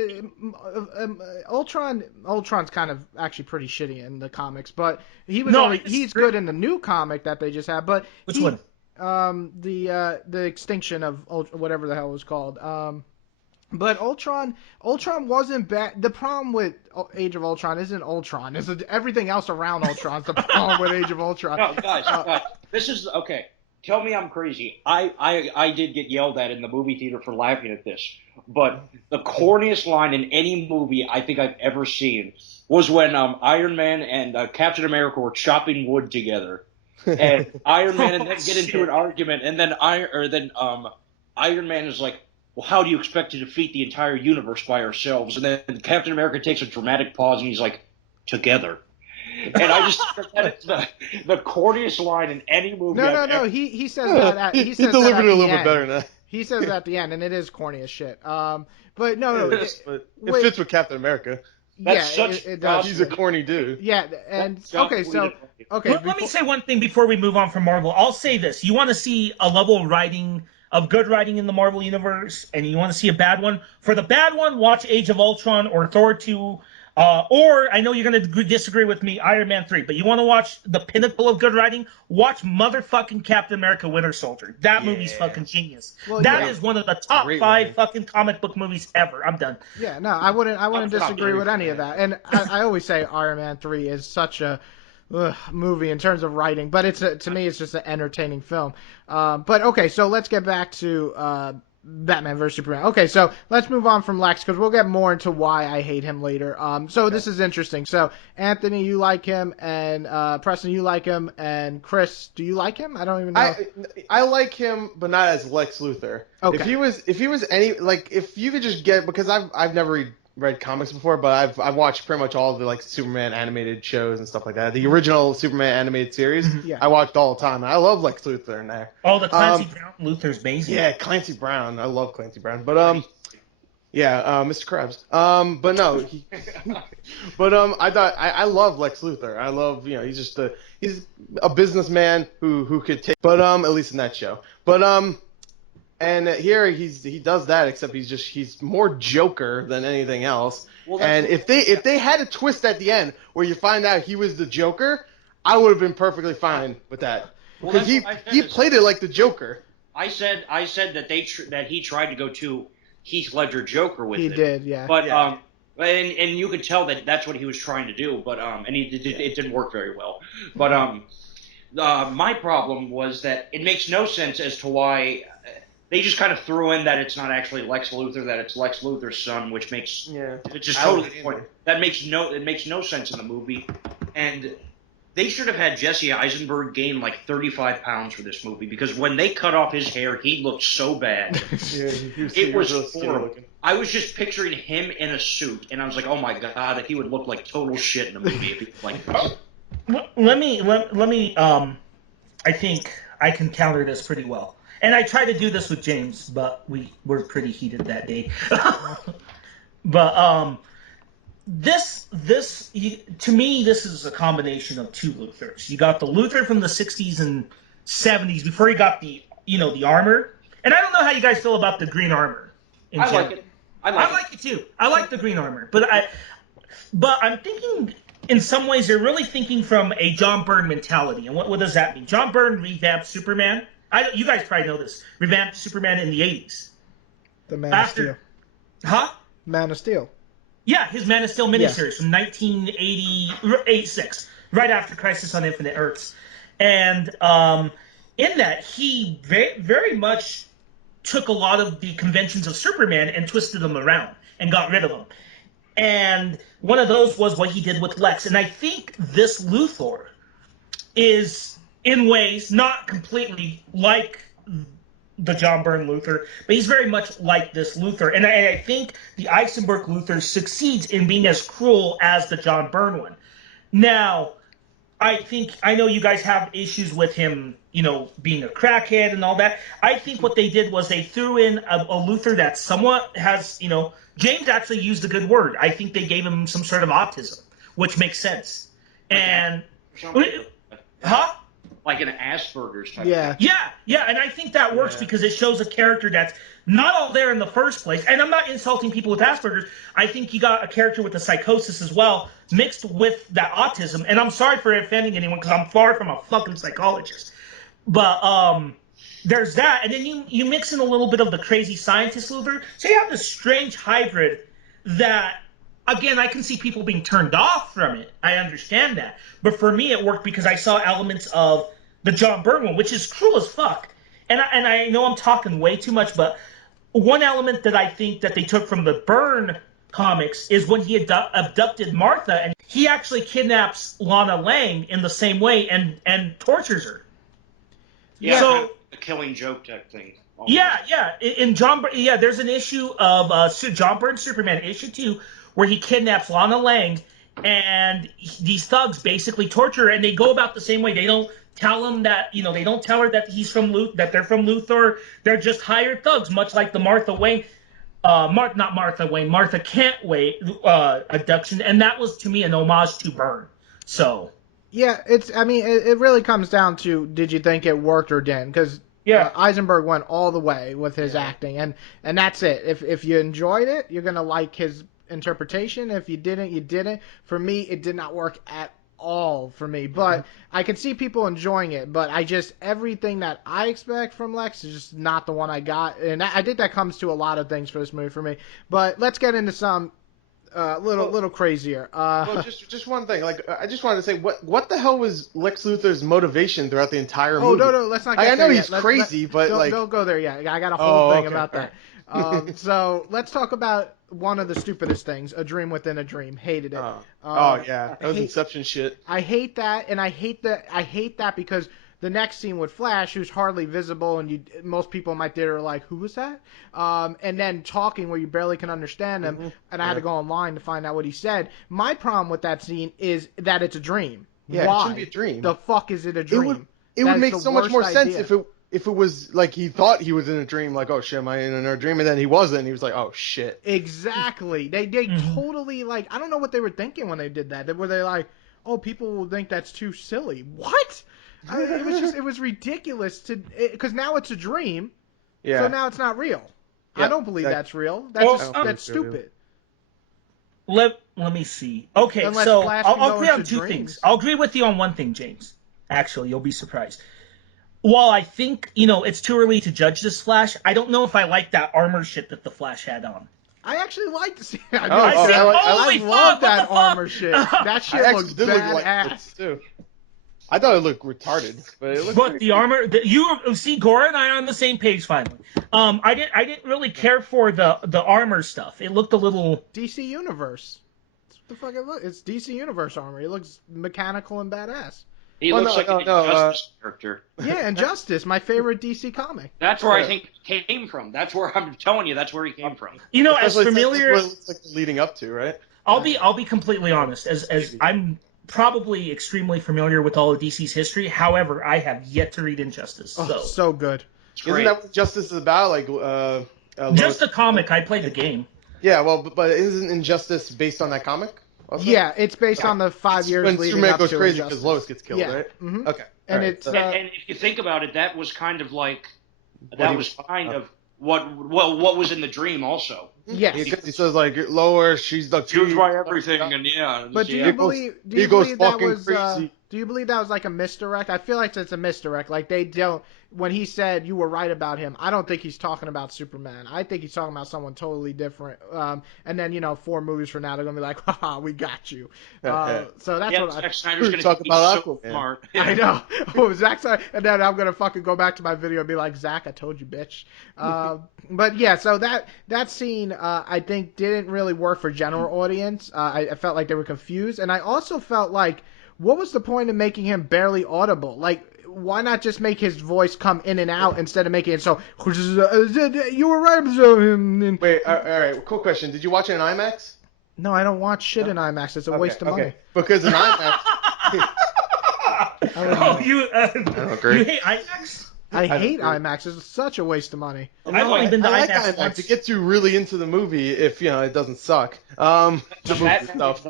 Ultron's kind of actually pretty shitty in the comics, but he's good in the new comic that they just had. But Which one? The extinction of whatever the hell it was called. But Ultron wasn't bad. The problem with Age of Ultron isn't Ultron. It's everything else around Ultron's the problem with Age of Ultron. No, guys, this is okay. Tell me I'm crazy. I did get yelled at in the movie theater for laughing at this, but the corniest line in any movie I think I've ever seen was when Iron Man and Captain America were chopping wood together, and Iron Man and them get into an argument, and then Iron Man is like, well, how do you expect to defeat the entire universe by ourselves? And then Captain America takes a dramatic pause, and he's like, together. And I just that's the corniest line in any movie. No. He says that. He says delivered that it a at little the bit end. better than that. He says that at the end, and it is corny as shit. But no. It fits with Captain America. That's such it does. He's a corny dude. Yeah, and That's okay, so okay. Let me say one thing before we move on from Marvel. I'll say this: you want to see a level of good writing in the Marvel universe, and you want to see a bad one. For the bad one, watch Age of Ultron or Thor 2. Or, I know you're going to disagree with me, Iron Man 3, but you want to watch the pinnacle of good writing? Watch motherfucking Captain America Winter Soldier. That movie's fucking genius. Well, That is one of the top Great 5 movie. fucking comic book movies ever. I'm done. Yeah, no, I wouldn't disagree with any of that. And I always say Iron Man 3 is such a movie in terms of writing, but to me it's just an entertaining film. But okay, so let's get back to Batman vs Superman. Okay, so let's move on from Lex because we'll get more into why I hate him later. So this is interesting. So Anthony, you like him, and Preston, you like him, and Chris, do you like him? I don't even know. I like him, but not as Lex Luthor. Okay. If he was any if you could just get, because I've never read comics before, but I've watched pretty much all of the Superman animated shows and stuff like that. The original Superman animated series, Yeah. I watched all the time. And I love Lex Luthor in there. Oh, the Clancy Brown Luther's amazing. Yeah, Clancy Brown. I love Clancy Brown. But Mr. Krabs. But no, I thought I love Lex Luthor. I love he's a businessman who could take. But at least in that show. But and here he does that, except he's more Joker than anything else. Well, and if they had a twist at the end where you find out he was the Joker, I would have been perfectly fine with that. Well, Because that's what I said he is- played it like the Joker. I said that that he tried to go to Heath Ledger Joker with He it. did, yeah. But Yeah. and you could tell that that's what he was trying to do. But and it didn't work very well. But my problem was that it makes no sense as to why they just kind of threw in that it's not actually Lex Luthor, that it's Lex Luthor's son, which makes Yeah. it's just I totally don't point. That makes no sense in the movie, and they should have had Jesse Eisenberg gain like 35 pounds for this movie because when they cut off his hair, he looked so bad. It was horrible. I was just picturing him in a suit, and I was like, oh my god, he would look like total shit in a movie if he was like this. Let me. I think I can counter this pretty well. And I tried to do this with James, but we were pretty heated that day. But to me, this is a combination of two Luthors. You got the Luthor from the 60s and 70s before he got the armor. And I don't know how you guys feel about the green armor. I like it. I like it too. I like the green armor, but I'm thinking in some ways they're really thinking from a John Byrne mentality. And what does that mean? John Byrne revamped Superman. You guys probably know this. Revamped Superman in the 80s. The Man of Steel. Huh? Man of Steel. Yeah, his Man of Steel miniseries from 1986, right after Crisis on Infinite Earths. And in that, he very much took a lot of the conventions of Superman and twisted them around and got rid of them. And one of those was what he did with Lex. And I think this Luthor is, in ways, not completely like the John Byrne Luthor, but he's very much like this Luthor. And I think the Eisenberg Luthor succeeds in being as cruel as the John Byrne one. Now, I know you guys have issues with him, being a crackhead and all that. I think what they did was they threw in a Luthor that somewhat has, James actually used a good word. I think they gave him some sort of autism, which makes sense. And, huh? Like an Asperger's type Yeah. thing. Yeah, and I think that works because it shows a character that's not all there in the first place. And I'm not insulting people with Asperger's. I think you got a character with a psychosis as well, mixed with that autism. And I'm sorry for offending anyone because I'm far from a fucking psychologist. But there's that. And then you mix in a little bit of the crazy scientist Luthor. So you have this strange hybrid that, again, I can see people being turned off from it. I understand that. But for me, it worked because I saw elements of the John Byrne one, which is cruel as fuck. And I know I'm talking way too much, but one element that I think that they took from the Byrne comics is when he abducted Martha, and he actually kidnaps Lana Lang in the same way and tortures her. Yeah, So, kind of a Killing Joke type thing. Almost. Yeah. In there's an issue of John Byrne Superman issue 2 where he kidnaps Lana Lang, and these thugs basically torture her, and they go about the same way. They don't tell him that, they don't tell her that that they're from Luthor. They're just hired thugs, much like the Martha Kent Wayne abduction, and that was to me an homage to Byrne. So Yeah, it really comes down to did you think it worked or didn't? Because Eisenberg went all the way with his acting, and that's it. If you enjoyed it, you're gonna like his interpretation. If you didn't, you didn't. For me, it did not work at all for me, but I can see people enjoying it, but everything that I expect from Lex is just not the one I got, and I think that comes to a lot of things for this movie for me. But let's get into some little crazier. Well, just one thing. Like, I just wanted to say, what the hell was Lex Luthor's motivation throughout the entire movie? Oh, no, let's not get I know there he's yet. crazy, but don't go there yet. I got a whole thing okay. about that. So let's talk about one of the stupidest things, A Dream Within a Dream. Hated it. Yeah, that was Inception shit. I hate that, and I hate that because the next scene with Flash, who's hardly visible, and most people in my theater are like, "Who was that?" And then talking where you barely can understand him, and I had to go online to find out what he said. My problem with that scene is that it's a dream. Yeah, Why? it shouldn't be a dream. The fuck is it a dream? It would make so much more sense idea. if it was like he thought he was in a dream, like, oh shit, am I in another dream? And then he wasn't. He was like, oh shit. Exactly. They totally, like, I don't know what they were thinking when they did that. Were they like, oh, people will think that's too silly? What? It was ridiculous because now it's a dream. Yeah. So now it's not real. Yeah, I don't believe that's real. That's stupid. Let me see. Okay, Unless so Flash can I'll go agree on into two dreams. things. I'll agree with you on one thing, James. Actually, you'll be surprised. While I think, it's too early to judge this Flash, I don't know if I like that armor shit that the Flash had on. I actually like to see. I I love that what the armor shit. That shit looks badass. Too. I thought it looked retarded, but it looked. But the armor, you see, Gora and I are on the same page finally. I didn't really care for the armor stuff. It looked a little DC Universe. the fuck it looks. It's DC Universe armor. It looks mechanical and badass. He Well, looks no, like no, an no, Injustice character. Yeah, Injustice, my favorite DC comic. That's where I think he came from. That's where I'm telling you. That's where he came from. You know, as Especially since familiar, that's what it looks like leading up to, right? I'll be completely honest. As I'm probably extremely familiar with all of DC's history. However, I have yet to read Injustice. Oh, so good. It's Isn't great. that what Justice is about? Like, just the comic. I played the game. Yeah, well, but isn't Injustice based on that comic? Also? Yeah, it's based on the 5 It's years when leading Superman up goes to crazy Injustice. because Lois gets killed, Yeah. right? Mhm. Okay. And All right, it's so- And if you think about it, that was kind of like What that he was was- kind of what was in the dream also. yes. he says like Lois, she's the She was my everything, and yeah. But do yeah. you believe? Do you he goes believe that fucking was? crazy. Do you believe that was like a misdirect? I feel like it's a misdirect. Like they don't. When he said you were right about him, I don't think he's talking about Superman. I think he's talking about someone totally different. And then 4 movies from now they're gonna be like, haha, we got you. So that's Yeah, what Zack Snyder's We're gonna talking be about so Aquaman. smart. I know. Oh, Zach, and then I'm gonna fucking go back to my video and be like, Zach, I told you, bitch. But yeah, so that scene I think didn't really work for general audience. I felt like they were confused, and I also felt like, what was the point of making him barely audible? Like, why not just make his voice come in and out instead of making it so? You were right. Wait, all right. Cool question. Did you watch it in IMAX? No, I don't watch shit in IMAX. It's a waste of money. Because in IMAX, Oh, you agree. you hate IMAX? I don't hate agree. IMAX. It's such a waste of money. I've only been to I like IMAX IMAX. once. It gets you really into the movie if it doesn't suck. The movie stuff.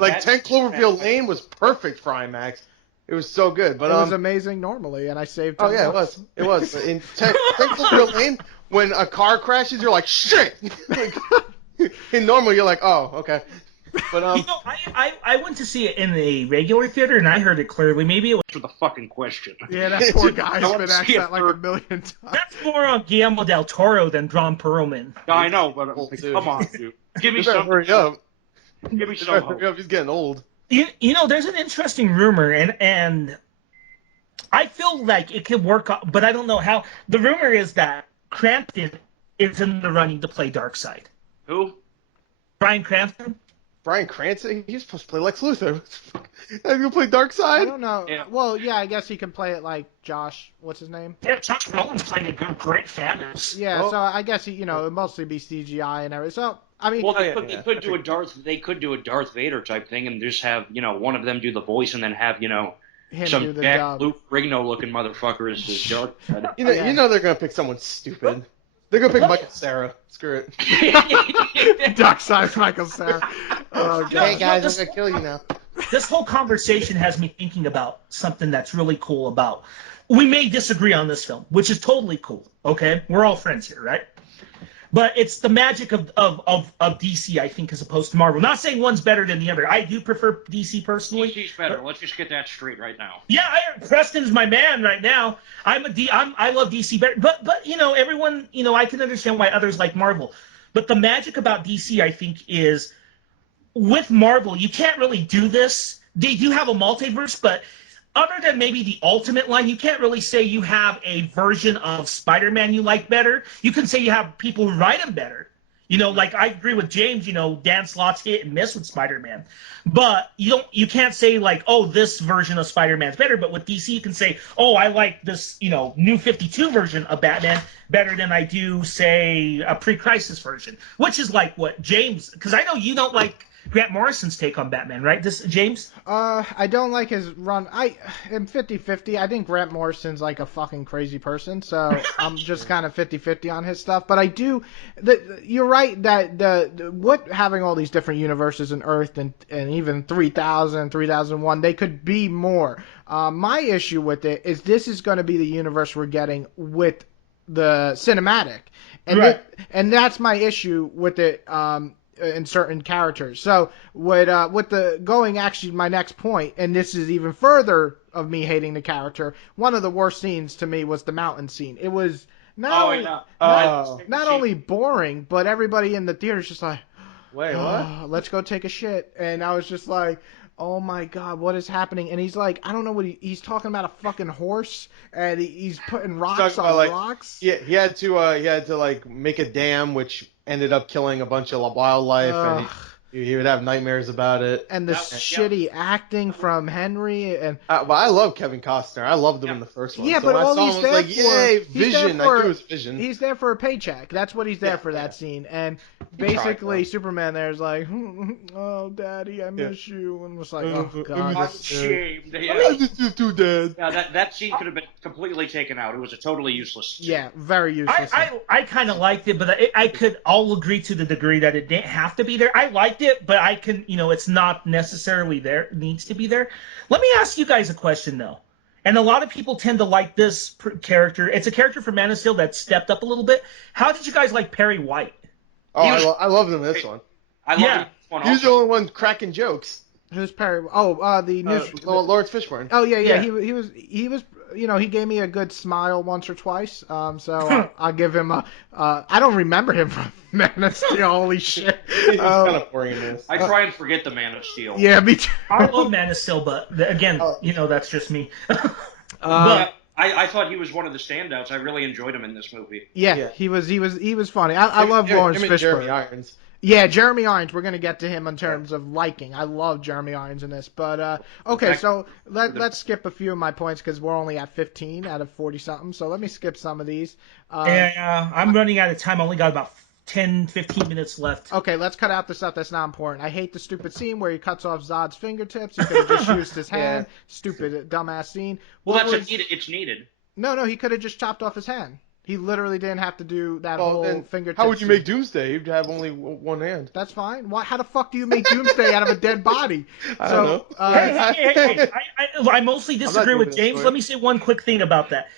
Like 10 Cloverfield Lane was perfect for IMAX. It was so good, but It was amazing normally, and I saved. oh 10 yeah, bucks. it was. In 10 Cloverfield Lane, when a car crashes, you're like shit. Like, and normally you're like, oh, okay. But I went to see it in a regular theater, and I heard it clearly. Maybe it was. For the fucking question. Yeah, that poor guy's I wanna been see asked it that like for- a million times. That's more on Guillermo del Toro than Ron Perlman. I know, but Old, dude. come on, dude. Give me you better some. hurry up. Give me You some better hope. hurry up. He's getting old. You know, there's an interesting rumor, and I feel like it could work, but I don't know how. The rumor is that Cranston is in the running to play Darkseid. Who? Bryan Cranston? Bryan Cranston, he's supposed to play Lex Luthor. He's gonna play I Darkseid. don't know. Yeah. Well, yeah, I guess he can play it like Josh. What's his name? Yeah, Josh Brolin's playing a great Thanos. Yeah, Oh. so I guess he, it'd mostly be CGI and everything. So I mean, Well, they yeah, could, yeah. they could do a Darth. They could do a Darth Vader type thing, and just have one of them do the voice, and then have him do some the Jack dub. Luke Rigno looking motherfucker as his Darth. Yeah. You know they're gonna pick someone stupid. They're gonna pick Michael Cera. Screw it. Darkseid Michael Cera. Oh god. Hey guys, I'm gonna kill you now. This whole conversation has me thinking about something that's really cool about. We may disagree on this film, which is totally cool. Okay, we're all friends here, right? But it's the magic of DC, I think, as opposed to Marvel. Not saying one's better than the other. I do prefer DC personally. DC's better. Let's just get that straight right now. Yeah, Preston's my man right now. I love DC better, but everyone, I can understand why others like Marvel. But the magic about DC, I think, is with Marvel, you can't really do this. They do have a multiverse, but other than maybe the Ultimate line, you can't really say you have a version of Spider-Man you like better. You can say you have people who write him better. Like I agree with James, Dan Slott's hit and miss with Spider-Man. But you can't say like, oh, this version of Spider-Man's better. But with DC, you can say, oh, I like this, new 52 version of Batman better than I do, say, a pre-Crisis version. Which is like what James, because I know you don't like Grant Morrison's take on Batman, right? James? I don't like his run. I am 50-50. I think Grant Morrison's like a fucking crazy person, so I'm just kind of 50-50 on his stuff. But I do. You're right that what having all these different universes in Earth and even 3000, 3001, they could be more. My issue with it is this is going to be the universe we're getting with the cinematic, and Right. and that's my issue with it. In certain characters. So with the going actually my next point, and this is even further of me hating the character, one of the worst scenes to me was the mountain scene. It was not only boring, but everybody in the theater's just like, Wait, oh, let's go take a shit. And I was just like, oh my god, what is happening? And he's like, I don't know what he's talking about, a fucking horse, and he's putting rocks talking on about, like, rocks. Yeah, he had to like make a dam, which ended up killing a bunch of wildlife. And He would have nightmares about it. And the shitty acting from Henry and But I love Kevin Costner. I loved him in the first one. yeah, so but when I all saw he's him, there I was like, for, yay, he's there Vision. for- I knew it was Vision. he's there for a paycheck. That's what he's there for that scene. And basically, though. Superman there's like, oh, Daddy, I miss you, and was like, oh God. I'm ashamed. I Yeah, just do too, Dad. that scene could have been completely taken out. It was a totally useless scene. Yeah, very useless. I kind of liked it, but I could all agree to the degree that it didn't have to be there. I liked it, but I can, it's not necessarily there. It needs to be there. Let me ask you guys a question, though. And a lot of people tend to like this character. It's a character from Man of Steel that stepped up a little bit. How did you guys like Perry White? Oh, I loved him in this one. I love Yeah. this one He was the also. only one cracking jokes. Who's Perry? Oh, the news. Lawrence Fishburne. Oh yeah. Yeah. He was. He gave me a good smile once or twice. So I'll give him a. I don't remember him from Man of Steel. Holy shit. He's kind of boring in this. I try and forget the Man of Steel. Yeah, me too. I love Man of Steel, but again, that's just me. But I thought he was one of the standouts. I really enjoyed him in this movie. Yeah, he was funny. I love Lawrence Him and Jeremy Fishburne. Irons. Yeah, Jeremy Irons. We're gonna get to him in terms of liking. I love Jeremy Irons in this, but okay. So let's skip a few of my points because we're only at 15 out of 40 something. So let me skip some of these. I'm running out of time. I only got about 10, 15 minutes left. Okay, let's cut out the stuff that's not important. I hate the stupid scene where he cuts off Zod's fingertips. He could have just used his hand. Stupid, dumbass scene. It's needed. No, he could have just chopped off his hand. He literally didn't have to do that whole Then fingertip. how would you scene. make Doomsday? He'd have only one hand. That's fine. How the fuck do you make Doomsday out of a dead body? I don't know. Hey, I mostly disagree with moving James. this Let me say one quick thing about that.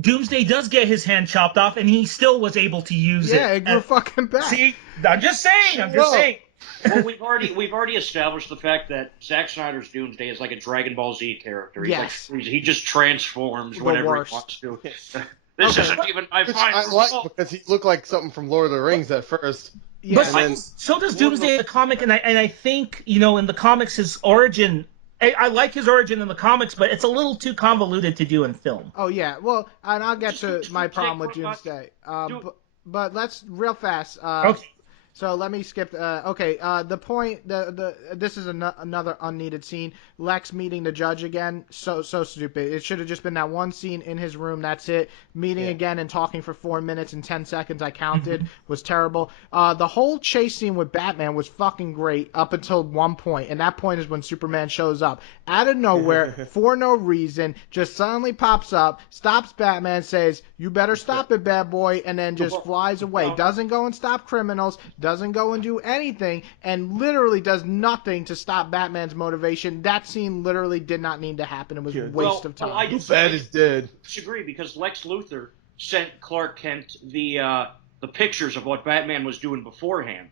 Doomsday does get his hand chopped off, and he still was able to use it. Yeah, it grew fucking back. See, I'm just saying. Well, we've already established the fact that Zack Snyder's Doomsday is like a Dragon Ball Z character. Yes. He just transforms The whenever worst. he wants to. This isn't even my Which final I like result. because he looked like something from Lord of the Rings at first. Yeah, But and then- so does Doomsday in the comic, and I think in the comics his origin. I like his origin in the comics, but it's a little too convoluted to do in film. Oh yeah, well, and I'll get to Just my Doomsday problem with pretty much. Doomsday. Do- But let's real fast. Okay. So let me skip. The point. This is another unneeded scene. Lex meeting the judge again. So stupid. It should have just been that one scene in his room. That's it. Meeting again and talking for 4 minutes and 10 seconds. I counted was terrible. The whole chase scene with Batman was fucking great up until one point, and that point is when Superman shows up out of nowhere for no reason. Just suddenly pops up, stops Batman, says, "You better stop it, bad boy," and then just flies away. Doesn't go and stop criminals. Doesn't go and do anything, and literally does nothing to stop Batman's motivation. That scene literally did not need to happen. It was a waste of time. Well, I Bad is dead. disagree because Lex Luthor sent Clark Kent the pictures of what Batman was doing beforehand.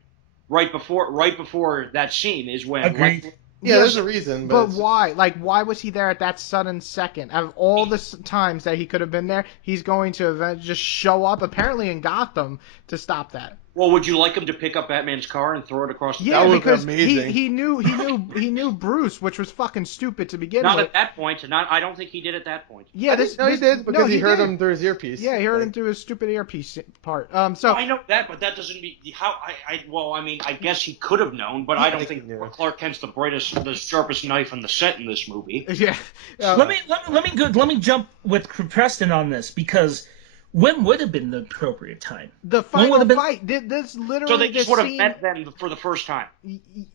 Right before that scene is when Agreed. Lex, Yeah, there's a reason, But it's- why? Like, why was he there at that sudden second? Out of all the times that he could have been there, he's going to just show up, apparently in Gotham, to stop that. well, would you like him to pick up Batman's car and throw it across the Yeah, would've been because amazing. he knew Bruce, which was fucking stupid to begin Not with. at that point. I don't think he did at that point. Yeah, No, he did because he heard did. him through his earpiece. Yeah, he heard him through his stupid earpiece part. So I know that, but that doesn't mean how. I guess he could have known, but I don't think he knew. Clark Kent's the sharpest knife in the set in this movie. yeah, Let me jump with Preston on this because when would have been the appropriate time? the When final would have been- fight. This literally So they this just would have scene. met them for the first time.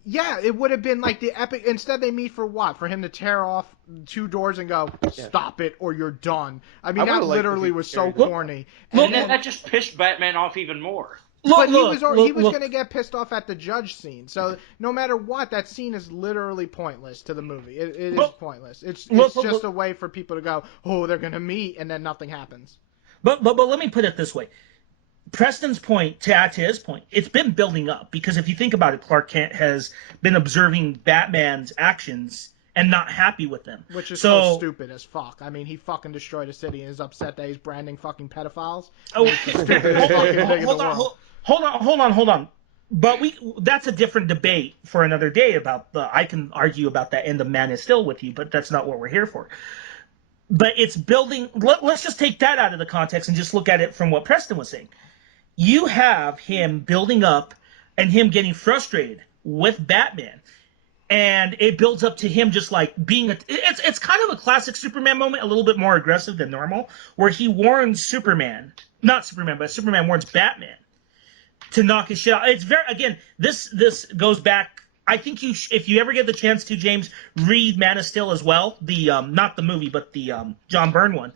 Yeah, it would have been like the epic. Instead, they meet for what? For him to tear off 2 doors and go, "Stop it, or you're done." I mean, I that would've liked literally if he was so carried it. corny. And then that just pissed Batman off even more. But he was going to get pissed off at the judge scene. So no matter what, that scene is literally pointless to the movie. It is pointless. It's just a way for people to go, "Oh, they're going to meet," and then nothing happens. But let me put it this way. Preston's point, to add to his point, it's been building up because if you think about it, Clark Kent has been observing Batman's actions and not happy with them. Which is so stupid as fuck. I mean, he fucking destroyed a city and is upset that he's branding fucking pedophiles. Oh, Fucking hold on. But that's a different debate for another day I can argue about that and the Man is Steel with you, but that's not what we're here for. But it's building. Let's just take that out of the context and just look at it from what Preston was saying. You have him building up and him getting frustrated with Batman. And it builds up to him just like being it's kind of a classic Superman moment, a little bit more aggressive than normal, where he warns Superman warns Batman to knock his shit out. It's very, again, this goes back. I think if you ever get the chance to, James, read Man of Steel as well, the not the movie, but the John Byrne one.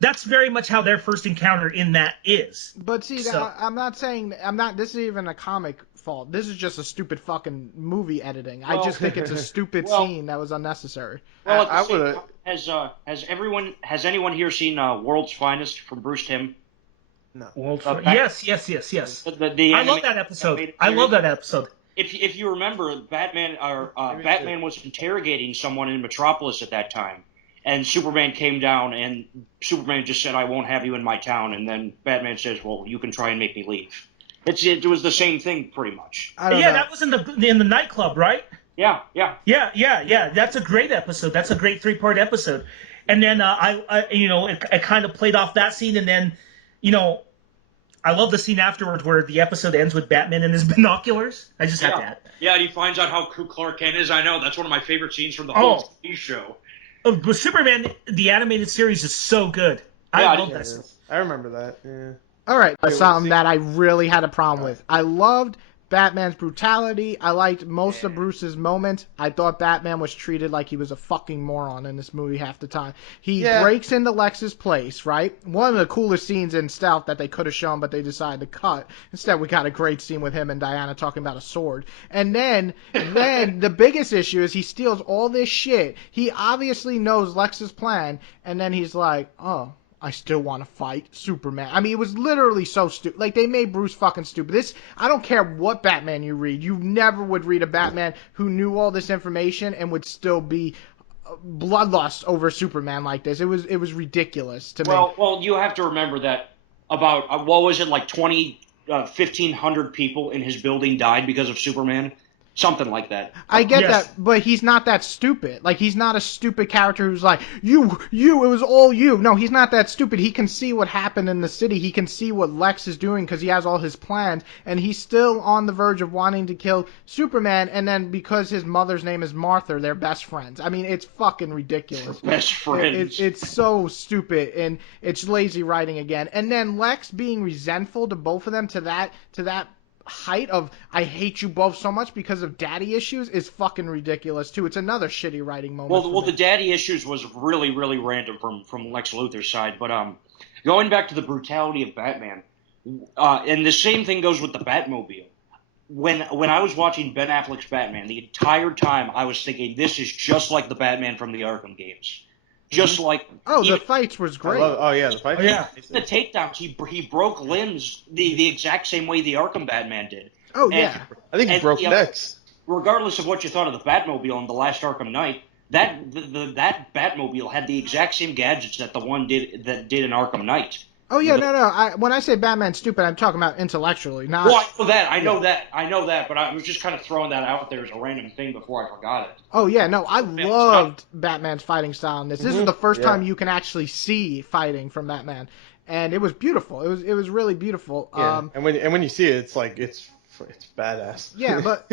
That's very much how their first encounter in that is. But see, I'm not saying this is even a comic fault. This is just a stupid fucking movie editing. I just think it's a stupid scene that was unnecessary. Well, has anyone here seen World's Finest from Bruce Timm? No. Yes. I love that episode. I love that episode. If you remember, Batman was interrogating someone in Metropolis at that time, and Superman came down, and Superman just said, "I won't have you in my town," and then Batman says, "Well, you can try and make me leave." It was the same thing, pretty much. That was in the nightclub, right? Yeah. That's a great episode. That's a great 3-part episode. And then it kind of played off that scene, and then, I love the scene afterwards where the episode ends with Batman and his binoculars. I just had to add that. Yeah, and he finds out how Clark Kent is. I know, that's one of my favorite scenes from the whole TV show. But Superman, the animated series, is so good. I love that stuff. I remember that, yeah. All right, something that I really had a problem with. I loved Batman's brutality. I liked most of Bruce's moments. I thought Batman was treated like he was a fucking moron in this movie half the time. He breaks into Lex's place, right? One of the coolest scenes in Stealth that they could have shown, but they decided to cut. Instead, we got a great scene with him and Diana talking about a sword. And then the biggest issue is he steals all this shit. He obviously knows Lex's plan, and then he's like, oh, I still want to fight Superman. I mean, it was literally so stupid. Like, they made Bruce fucking stupid. I don't care what Batman you read. You never would read a Batman who knew all this information and would still be bloodlust over Superman like this. It was ridiculous to me. Well, you have to remember that about, 1,500 people in his building died because of Superman? Something like that. I get that, but he's not that stupid. Like, he's not a stupid character who's like, you, it was all you. No, he's not that stupid. He can see what happened in the city. He can see what Lex is doing because he has all his plans, and he's still on the verge of wanting to kill Superman, and then because his mother's name is Martha, they're best friends. I mean, it's fucking ridiculous. Best friends. It's so stupid, and it's lazy writing again. And then Lex being resentful to both of them to that height of I hate you both so much because of daddy issues is fucking ridiculous too. It's another shitty writing moment. Well, the daddy issues was really, really random from Lex Luthor's side. But going back to the brutality of Batman, and the same thing goes with the Batmobile. When I was watching Ben Affleck's Batman, the entire time I was thinking this is just like the Batman from the Arkham games. Just like the fights was great. The fights. Oh, yeah. The takedowns, he broke limbs the exact same way the Arkham Batman did. Oh yeah, I think he broke necks. Regardless of what you thought of the Batmobile in the last Arkham Knight, that Batmobile had the exact same gadgets that the one did in Arkham Knight. Oh yeah, no. When I say Batman's stupid, I'm talking about intellectually, not. Well, I know that, but I was just kind of throwing that out there as a random thing before I forgot it. Oh yeah, no, I loved Batman's fighting style in this. This is the first time you can actually see fighting from Batman, and it was beautiful. It was really beautiful. Yeah. And when you see it, it's like it's badass. Yeah, but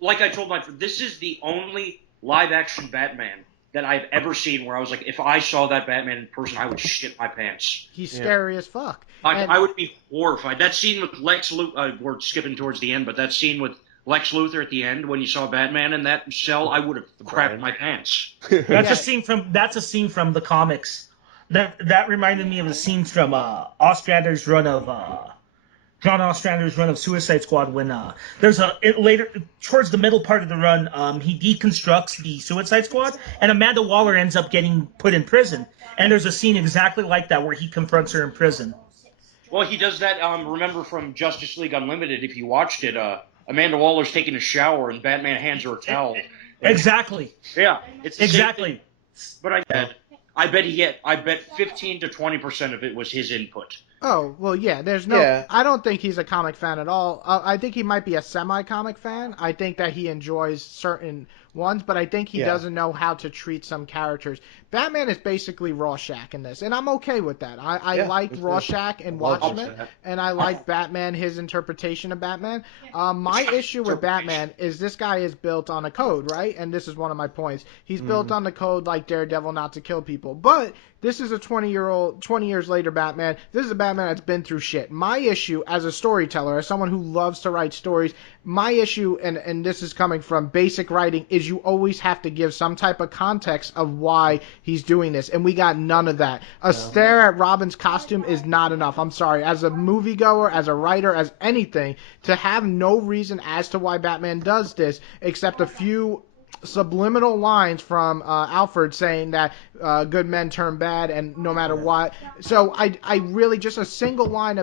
like I told my friend, this is the only live action Batman that I've ever seen where I was like, if I saw that Batman in person, I would shit my pants. He's scary as fuck. I would be horrified. That scene with Lex Luthor, we're skipping towards the end, but that scene with Lex Luthor at the end when you saw Batman in that cell, I would have crapped my pants. That's a scene from the comics. That reminded me of a scene from Ostrander's run of John Ostrander's run of Suicide Squad when later towards the middle part of the run, he deconstructs the Suicide Squad and Amanda Waller ends up getting put in prison. And there's a scene exactly like that where he confronts her in prison. Well, he does that. Remember from Justice League Unlimited, if you watched it, Amanda Waller's taking a shower and Batman hands her a towel. Exactly. Yeah, it's the exactly. Same thing. But I bet 15 to 20% of it was his input. Oh, well, yeah, there's no. Yeah. I don't think he's a comic fan at all. I think he might be a semi-comic fan. I think that he enjoys certain ones, but I think he doesn't know how to treat some characters. Batman is basically Rorschach in this, and I'm okay with that. I Yeah, liked me too. Rorschach and Love Watchmen, that. and I like Batman, his interpretation of Batman. My issue with Batman is this guy is built on a code, right? And this is one of my points. He's built on the code like Daredevil not to kill people, but this is a 20 years later Batman. This is a Batman that's been through shit. My issue as a storyteller, as someone who loves to write stories, my issue, and this is coming from basic writing, is you always have to give some type of context of why he's doing this, and we got none of that. A stare at Robin's costume is not enough. I'm sorry. As a moviegoer, as a writer, as anything, to have no reason as to why Batman does this except a few subliminal lines from Alfred saying that good men turn bad and no matter what. So I really just a single line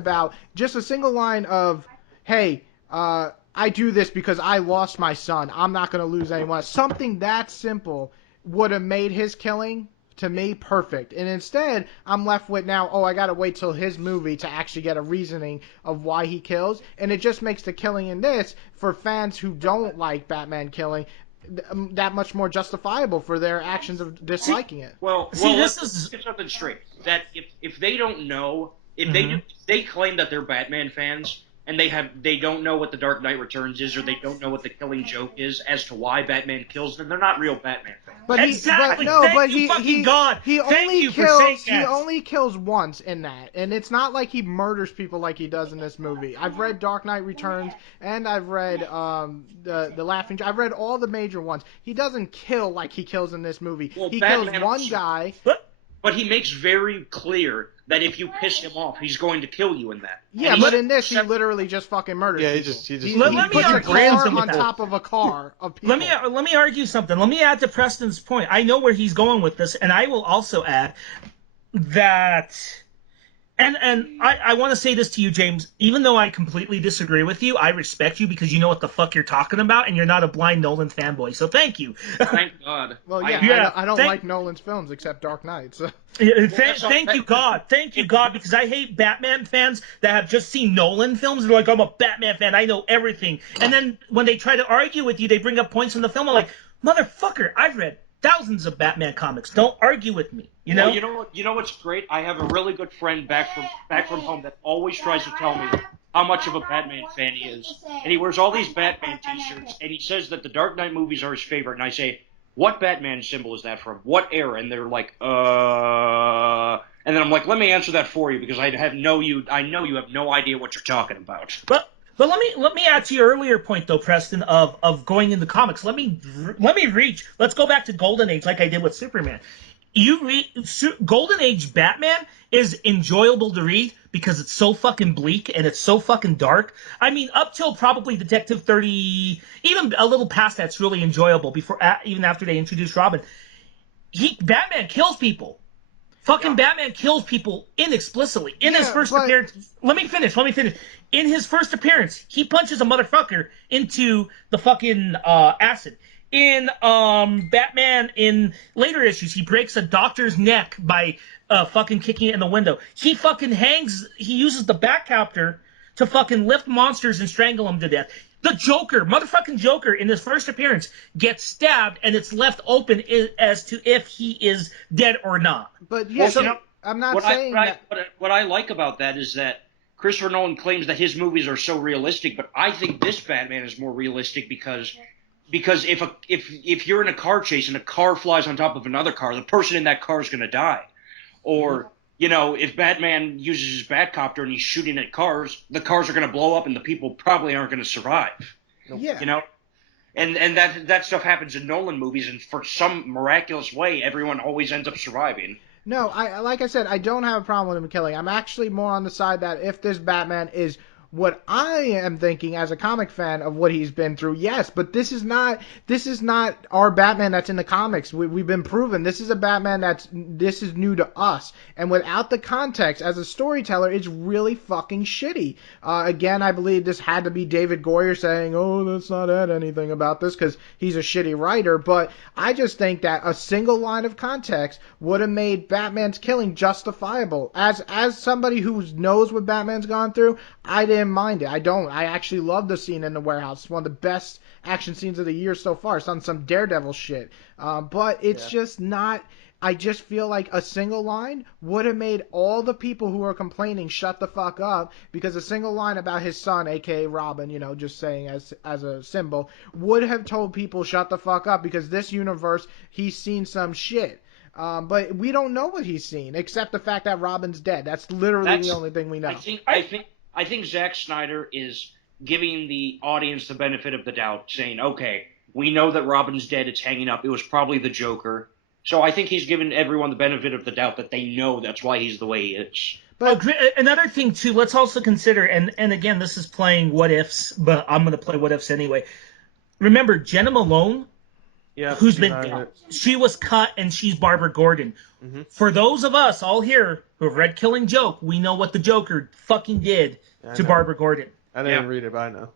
of, hey, I do this because I lost my son. I'm not going to lose anyone. Something that simple would have made his killing, to me, perfect. And instead, I'm left with now, I got to wait till his movie to actually get a reasoning of why he kills. And it just makes the killing in this, for fans who don't like Batman killing, that much more justifiable for their actions of disliking it. Let's get something straight. That if they don't know, if they claim that they're Batman fans and they don't know what the Dark Knight Returns is, or they don't know what the Killing Joke is as to why Batman kills them, they're not real Batman fans. But exactly. he only kills once in that, and it's not like he murders people like he does in this movie. I've read Dark Knight Returns, and I've read the Laughing. I've read all the major ones. He doesn't kill like he kills in this movie. Well, he Batman kills one also, guy. But he makes very clear that if you piss him off, he's going to kill you in that. Yeah, but in this, he literally just fucking murders people. He puts a car on top of a car of people. Let me argue something. Let me add to Preston's point. I know where he's going with this, and I will also add that. And I want to say this to you, James. Even though I completely disagree with you, I respect you because you know what the fuck you're talking about, and you're not a blind Nolan fanboy. So thank you. Thank God. Well, I don't like Nolan's films except Dark Knight. So. Thank you, God. Thank you, God, because I hate Batman fans that have just seen Nolan films. They're like, I'm a Batman fan. I know everything. And then when they try to argue with you, they bring up points in the film. I'm like, motherfucker, I've read thousands of Batman comics. Don't argue with me. You know? Well, you know what's great? I have a really good friend back from home that always tries to tell me how much of a Batman fan he is. And he wears all these Batman t-shirts, and he says that the Dark Knight movies are his favorite. And I say, what Batman symbol is that from? What era? And they're like, And then I'm like, let me answer that for you because I know you have no idea what you're talking about. But let me add to your earlier point though, Preston, of going into comics. Let's go back to Golden Age like I did with Superman. Golden Age Batman is enjoyable to read because it's so fucking bleak and it's so fucking dark. I mean, up till probably Detective 30, even a little past that's really enjoyable. Even after they introduced Robin, Batman kills people. Batman kills people inexplicably. In his first appearance... Let me finish. In his first appearance, he punches a motherfucker into the fucking acid. In Batman, in later issues, he breaks a doctor's neck by fucking kicking it in the window. He uses the Batcopter to fucking lift monsters and strangle them to death. The motherfucking Joker, in his first appearance, gets stabbed, and it's left open as to if he is dead or not. But yes, I'm not saying that. What I like about that is that Christopher Nolan claims that his movies are so realistic, but I think this Batman is more realistic because if you're in a car chase and a car flies on top of another car, the person in that car is going to die. Or if Batman uses his Batcopter and he's shooting at cars, the cars are going to blow up and the people probably aren't going to survive. Yeah. And that stuff happens in Nolan movies, and for some miraculous way, everyone always ends up surviving. No, like I said, I don't have a problem with him killing. I'm actually more on the side that if this Batman is what I am thinking as a comic fan of what he's been through, yes, but this is not our Batman that's in the comics. We've been proven this is a Batman this is new to us, and without the context as a storyteller, it's really fucking shitty. Again, I believe this had to be David Goyer saying, "Oh, let's not add anything about this," because he's a shitty writer. But I just think that a single line of context would have made Batman's killing justifiable. As somebody who knows what Batman's gone through, I didn't mind it. I don't. I actually love the scene in the warehouse. It's one of the best action scenes of the year so far. It's on some Daredevil shit. But it's just not. I just feel like a single line would have made all the people who are complaining shut the fuck up, because a single line about his son, aka Robin, just saying as a symbol, would have told people shut the fuck up, because this universe, he's seen some shit. But we don't know what he's seen, except the fact that Robin's dead. That's literally the only thing we know. I think Zack Snyder is giving the audience the benefit of the doubt, saying, okay, we know that Robin's dead, it's hanging up, it was probably the Joker. So I think he's given everyone the benefit of the doubt that they know that's why he's the way he is. But another thing, too, let's also consider, and again, this is playing what ifs, but I'm going to play what ifs anyway. Remember, Jenna Malone, she was cut, and she's Barbara Gordon. Mm-hmm. For those of us all here who have read Killing Joke, we know what the Joker fucking did to Barbara Gordon. I didn't read it, but I know.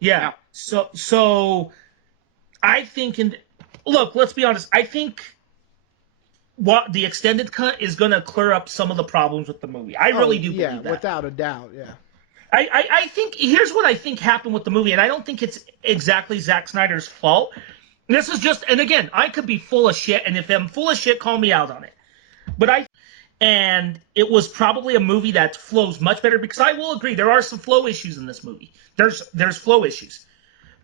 Yeah. So I think, look, let's be honest, I think what the extended cut is going to clear up some of the problems with the movie. I really do believe that. Yeah, without a doubt, yeah. I think, here's what I think happened with the movie, and I don't think it's exactly Zack Snyder's fault. This is just, and again, I could be full of shit, and if I'm full of shit, call me out on it. And it was probably a movie that flows much better, because I will agree, there are some flow issues in this movie. There's flow issues.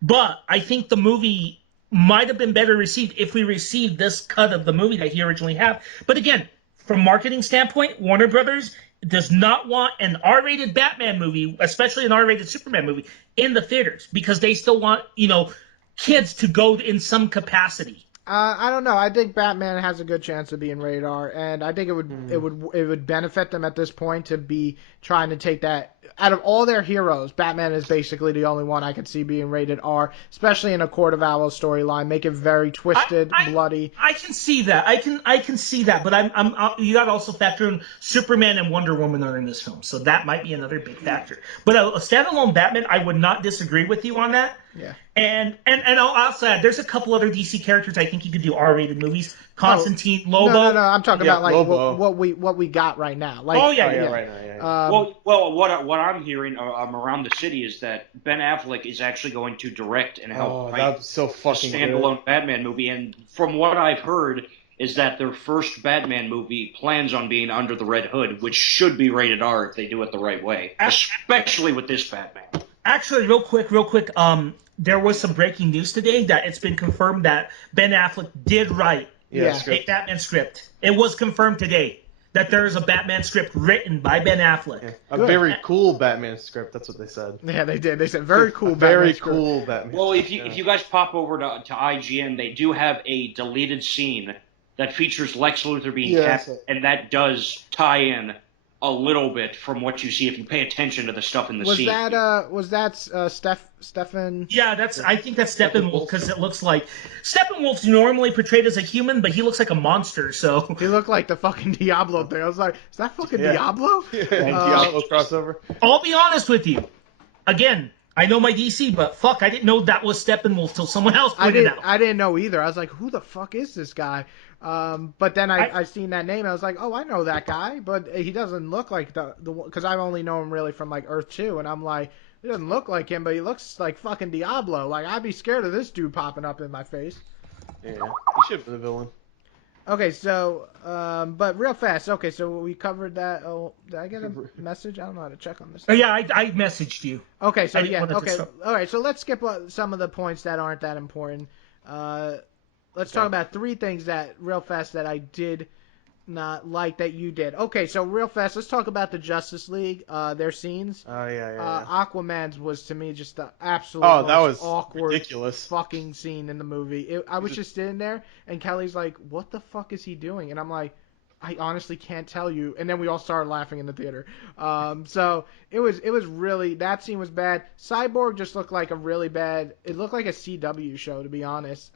But I think the movie might have been better received if we received this cut of the movie that he originally had. But again, from a marketing standpoint, Warner Brothers does not want an R-rated Batman movie, especially an R-rated Superman movie, in the theaters, because they still want, kids to go in some capacity. I don't know. I think Batman has a good chance of being rated R, and I think it would benefit them at this point to be trying to take that out of all their heroes. Batman is basically the only one I could see being rated R, especially in a Court of Owls storyline. Make it very twisted, bloody. I can see that. I can see that, but you got to also factor in Superman and Wonder Woman are in this film, so that might be another big factor. But a standalone Batman, I would not disagree with you on that. Yeah. And I'll also add, there's a couple other DC characters I think you could do R-rated movies. Constantine, Lobo. No. I'm talking about like what we got right now. Like, right now. Yeah. What I'm hearing around the city is that Ben Affleck is actually going to direct and help write so fucking a standalone Batman movie. And from what I've heard, is that their first Batman movie plans on being Under the Red Hood, which should be rated R if they do it the right way, especially with this Batman. Actually, real quick, there was some breaking news today that it's been confirmed that Ben Affleck did write a Batman script. It was confirmed today that there is a Batman script written by Ben Affleck. Yeah. A very cool Batman script, that's what they said. Yeah, they did. They said very cool Batman cool Batman. Well, if you guys pop over to IGN, they do have a deleted scene that features Lex Luthor being capped, and that does tie in a little bit from what you see if you pay attention to the stuff in the scene. Was that Stephen? Yeah, I think that's Steppenwolf, because it looks like Steppenwolf's normally portrayed as a human, but he looks like a monster. So he looked like the fucking Diablo thing. I was like, is that fucking Diablo? Yeah, Diablo crossover. I'll be honest with you. Again, I know my DC, but fuck, I didn't know that was Steppenwolf till someone else pointed out. I didn't know either. I was like, who the fuck is this guy? But then I seen that name. I was like, oh, I know that guy, but he doesn't look like the because I only know him really from like Earth 2, and I'm like, he doesn't look like him, but he looks like fucking Diablo. Like, I'd be scared of this dude popping up in my face. Yeah, he should have been the villain. Okay, so, but real fast. Okay, so we covered that. Oh, did I get a message? I don't know how to check on this. Oh, yeah, I messaged you. Okay, so okay. All right, so let's skip some of the points that aren't that important. Let's talk about three things that, real fast, that I did not like that you did. Okay, so real fast, let's talk about the Justice League, their scenes. Oh, yeah. Aquaman's was, to me, just the absolute that was awkward ridiculous fucking scene in the movie. I was just sitting there, and Kelly's like, what the fuck is he doing? And I'm like, I honestly can't tell you. And then we all started laughing in the theater. So it was really, that scene was bad. Cyborg just looked like a really bad. It looked like a CW show, to be honest.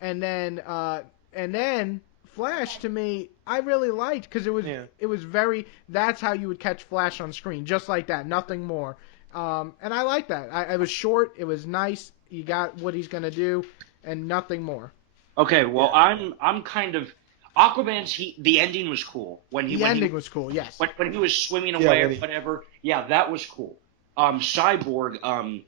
And then Flash, to me, I really liked, because it was very. That's how you would catch Flash on screen, just like that, nothing more. And I like that. It was short. It was nice. You got what he's gonna do, and nothing more. Okay, well, I'm kind of Aquaman's. The ending was cool The ending was cool. Yes. When he was swimming away or when whatever. Yeah, that was cool. Cyborg.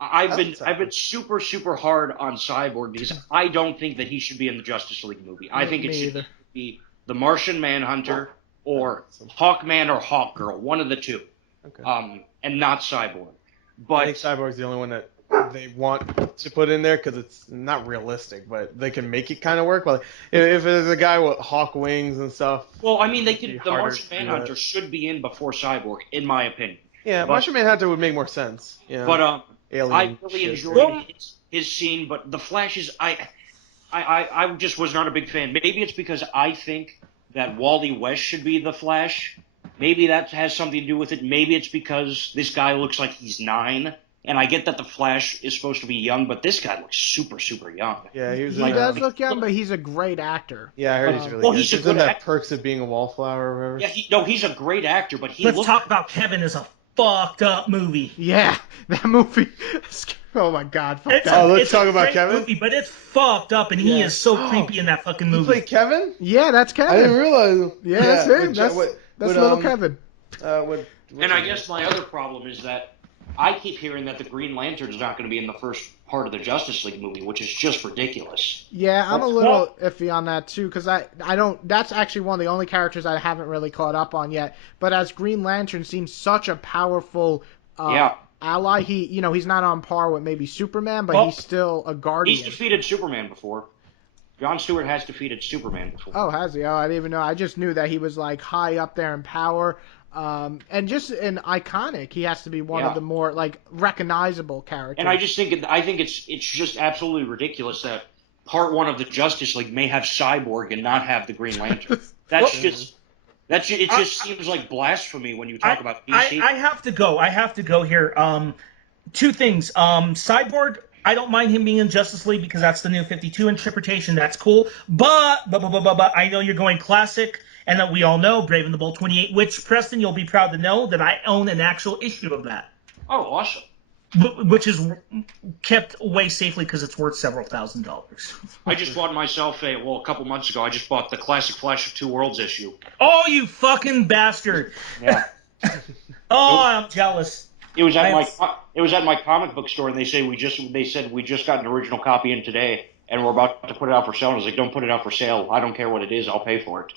I've been super super hard on Cyborg because I don't think that he should be in the Justice League movie. I think it should be the Martian Manhunter or Hawkman or Hawkgirl, one of the two. Okay. And not Cyborg. I But think Cyborg's the only one that they want to put in there because it's not realistic, but they can make it kind of work. But if there's a guy with hawk wings and stuff, well, I mean, it'd be the harder Martian to do Manhunter that. should be in before Cyborg, in my opinion. Yeah, But- Martian Manhunter would make more sense. You know, But alien I really shit. enjoyed his scene, but the Flash is I just was not a big fan. Maybe it's because I think that Wally West should be the Flash. Maybe that has something to do with it. Maybe it's because this guy looks like he's 9, and I get that the Flash is supposed to be young, but this guy looks super super young. Yeah, he was. He does look young, but he's a great actor. Yeah, I heard he's really Well, good. he's a He's in good that actor. Perks of Being a Wallflower or whatever. Yeah, he's a great actor, but he Let's looks. talk about Kevin as a fucked up movie. Yeah, that movie. Oh my God. Fuck It's that. let's talk a about great Kevin? movie, but it's fucked up, and he Yeah. is so creepy in that fucking You movie. play Kevin? Yeah, that's Kevin. I didn't realize him. Yeah, that's him. with- That's, what- that's what, little Kevin. And I guess my other problem is that I keep hearing that the Green Lantern is not going to be in the first part of the Justice League movie, which is just ridiculous. Yeah, I'm a Well- little iffy on that too, because I don't. That's actually one of the only characters I haven't really caught up on yet. But as Green Lantern seems such a powerful Yeah. ally, he's not on par with maybe Superman, but Well, he's still a guardian. He's defeated Superman before. John Stewart has defeated Superman before. Oh, has he? Oh, I didn't even know. I just knew that he was like high up there in power, and just an iconic. He has to be one of Yeah. the more like recognizable characters. And I think it's just absolutely ridiculous that part 1 of the Justice League may have Cyborg and not have the Green Lantern. It just seems like blasphemy when you talk about DC. I have to go. I have to go here. Two things. Cyborg, I don't mind him being in Justice League because that's the new 52 interpretation. That's cool. But I know you're going classic, and that we all know Brave and the Bold 28, which, Preston, you'll be proud to know that I own an actual issue of that. Oh, awesome. Which is kept away safely because it's worth several $1,000s. I just bought myself a couple months ago, I just bought the Classic Flash of Two Worlds issue. Oh, you fucking bastard! Yeah. Oh, I'm jealous. It was at my comic book store, and they said we just got an original copy in today, and we're about to put it out for sale. And I was like, don't put it out for sale. I don't care what it is. I'll pay for it.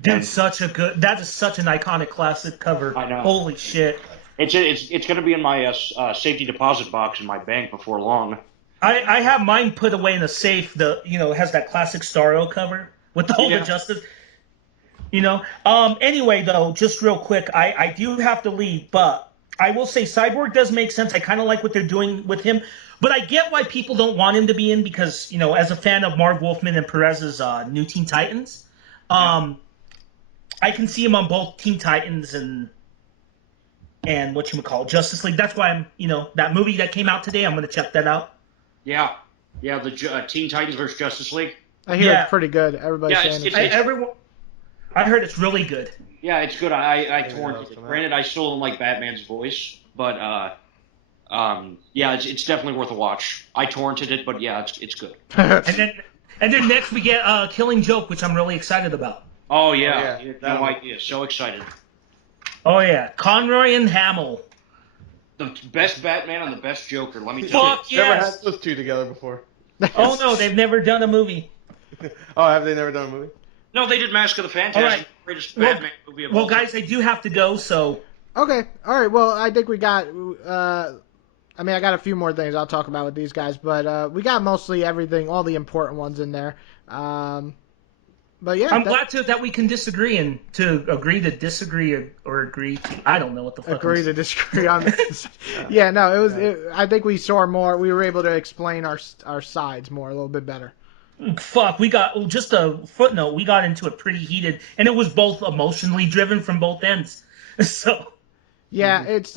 Dude, that is such an iconic classic cover. I know. Holy shit. It's going to be in my safety deposit box in my bank before long. I have mine put away in a safe. It has that classic Starro cover with all the Yeah. Justice. Anyway, though, just real quick, I do have to leave, but I will say Cyborg does make sense. I kind of like what they're doing with him, but I get why people don't want him to be in because, as a fan of Marv Wolfman and Perez's New Teen Titans, I can see him on both Teen Titans and Justice League. That's why I'm, that movie that came out today, I'm going to check that out. Yeah, the Teen Titans versus Justice League. I hear Yeah. it's pretty good. Everybody's Yeah, saying it's- I heard it's really good. Yeah, it's good. I torrented that'll it. come out. Granted, I still don't like Batman's voice, but yeah, it's definitely worth a watch. I torrented it, but yeah, it's good. And then next we get Killing Joke, which I'm really excited about. Oh yeah, yeah, no idea. So excited. Oh yeah, Conroy and Hamill. The best Batman and the best Joker. Let me tell Fuck Never yes. had those two together before. Oh no, they've never done a movie. Oh, have they never done a movie? you. No, they did Mask of the Phantasm, All right. greatest Well- Batman movie of Well, all time. guys, I do have to go, so Okay, all right. Well, I think we got. I got a few more things I'll talk about with these guys, but we got mostly everything, all the important ones in there. But yeah, I'm glad that we can disagree and to agree to disagree or agree to. I don't know what the fuck. agree to disagree on this. Yeah, no, I think we saw more. We were able to explain our sides more, a little bit better. fuck, we got just a footnote. We got into it pretty heated, and it was both emotionally driven from both ends. So Yeah, it's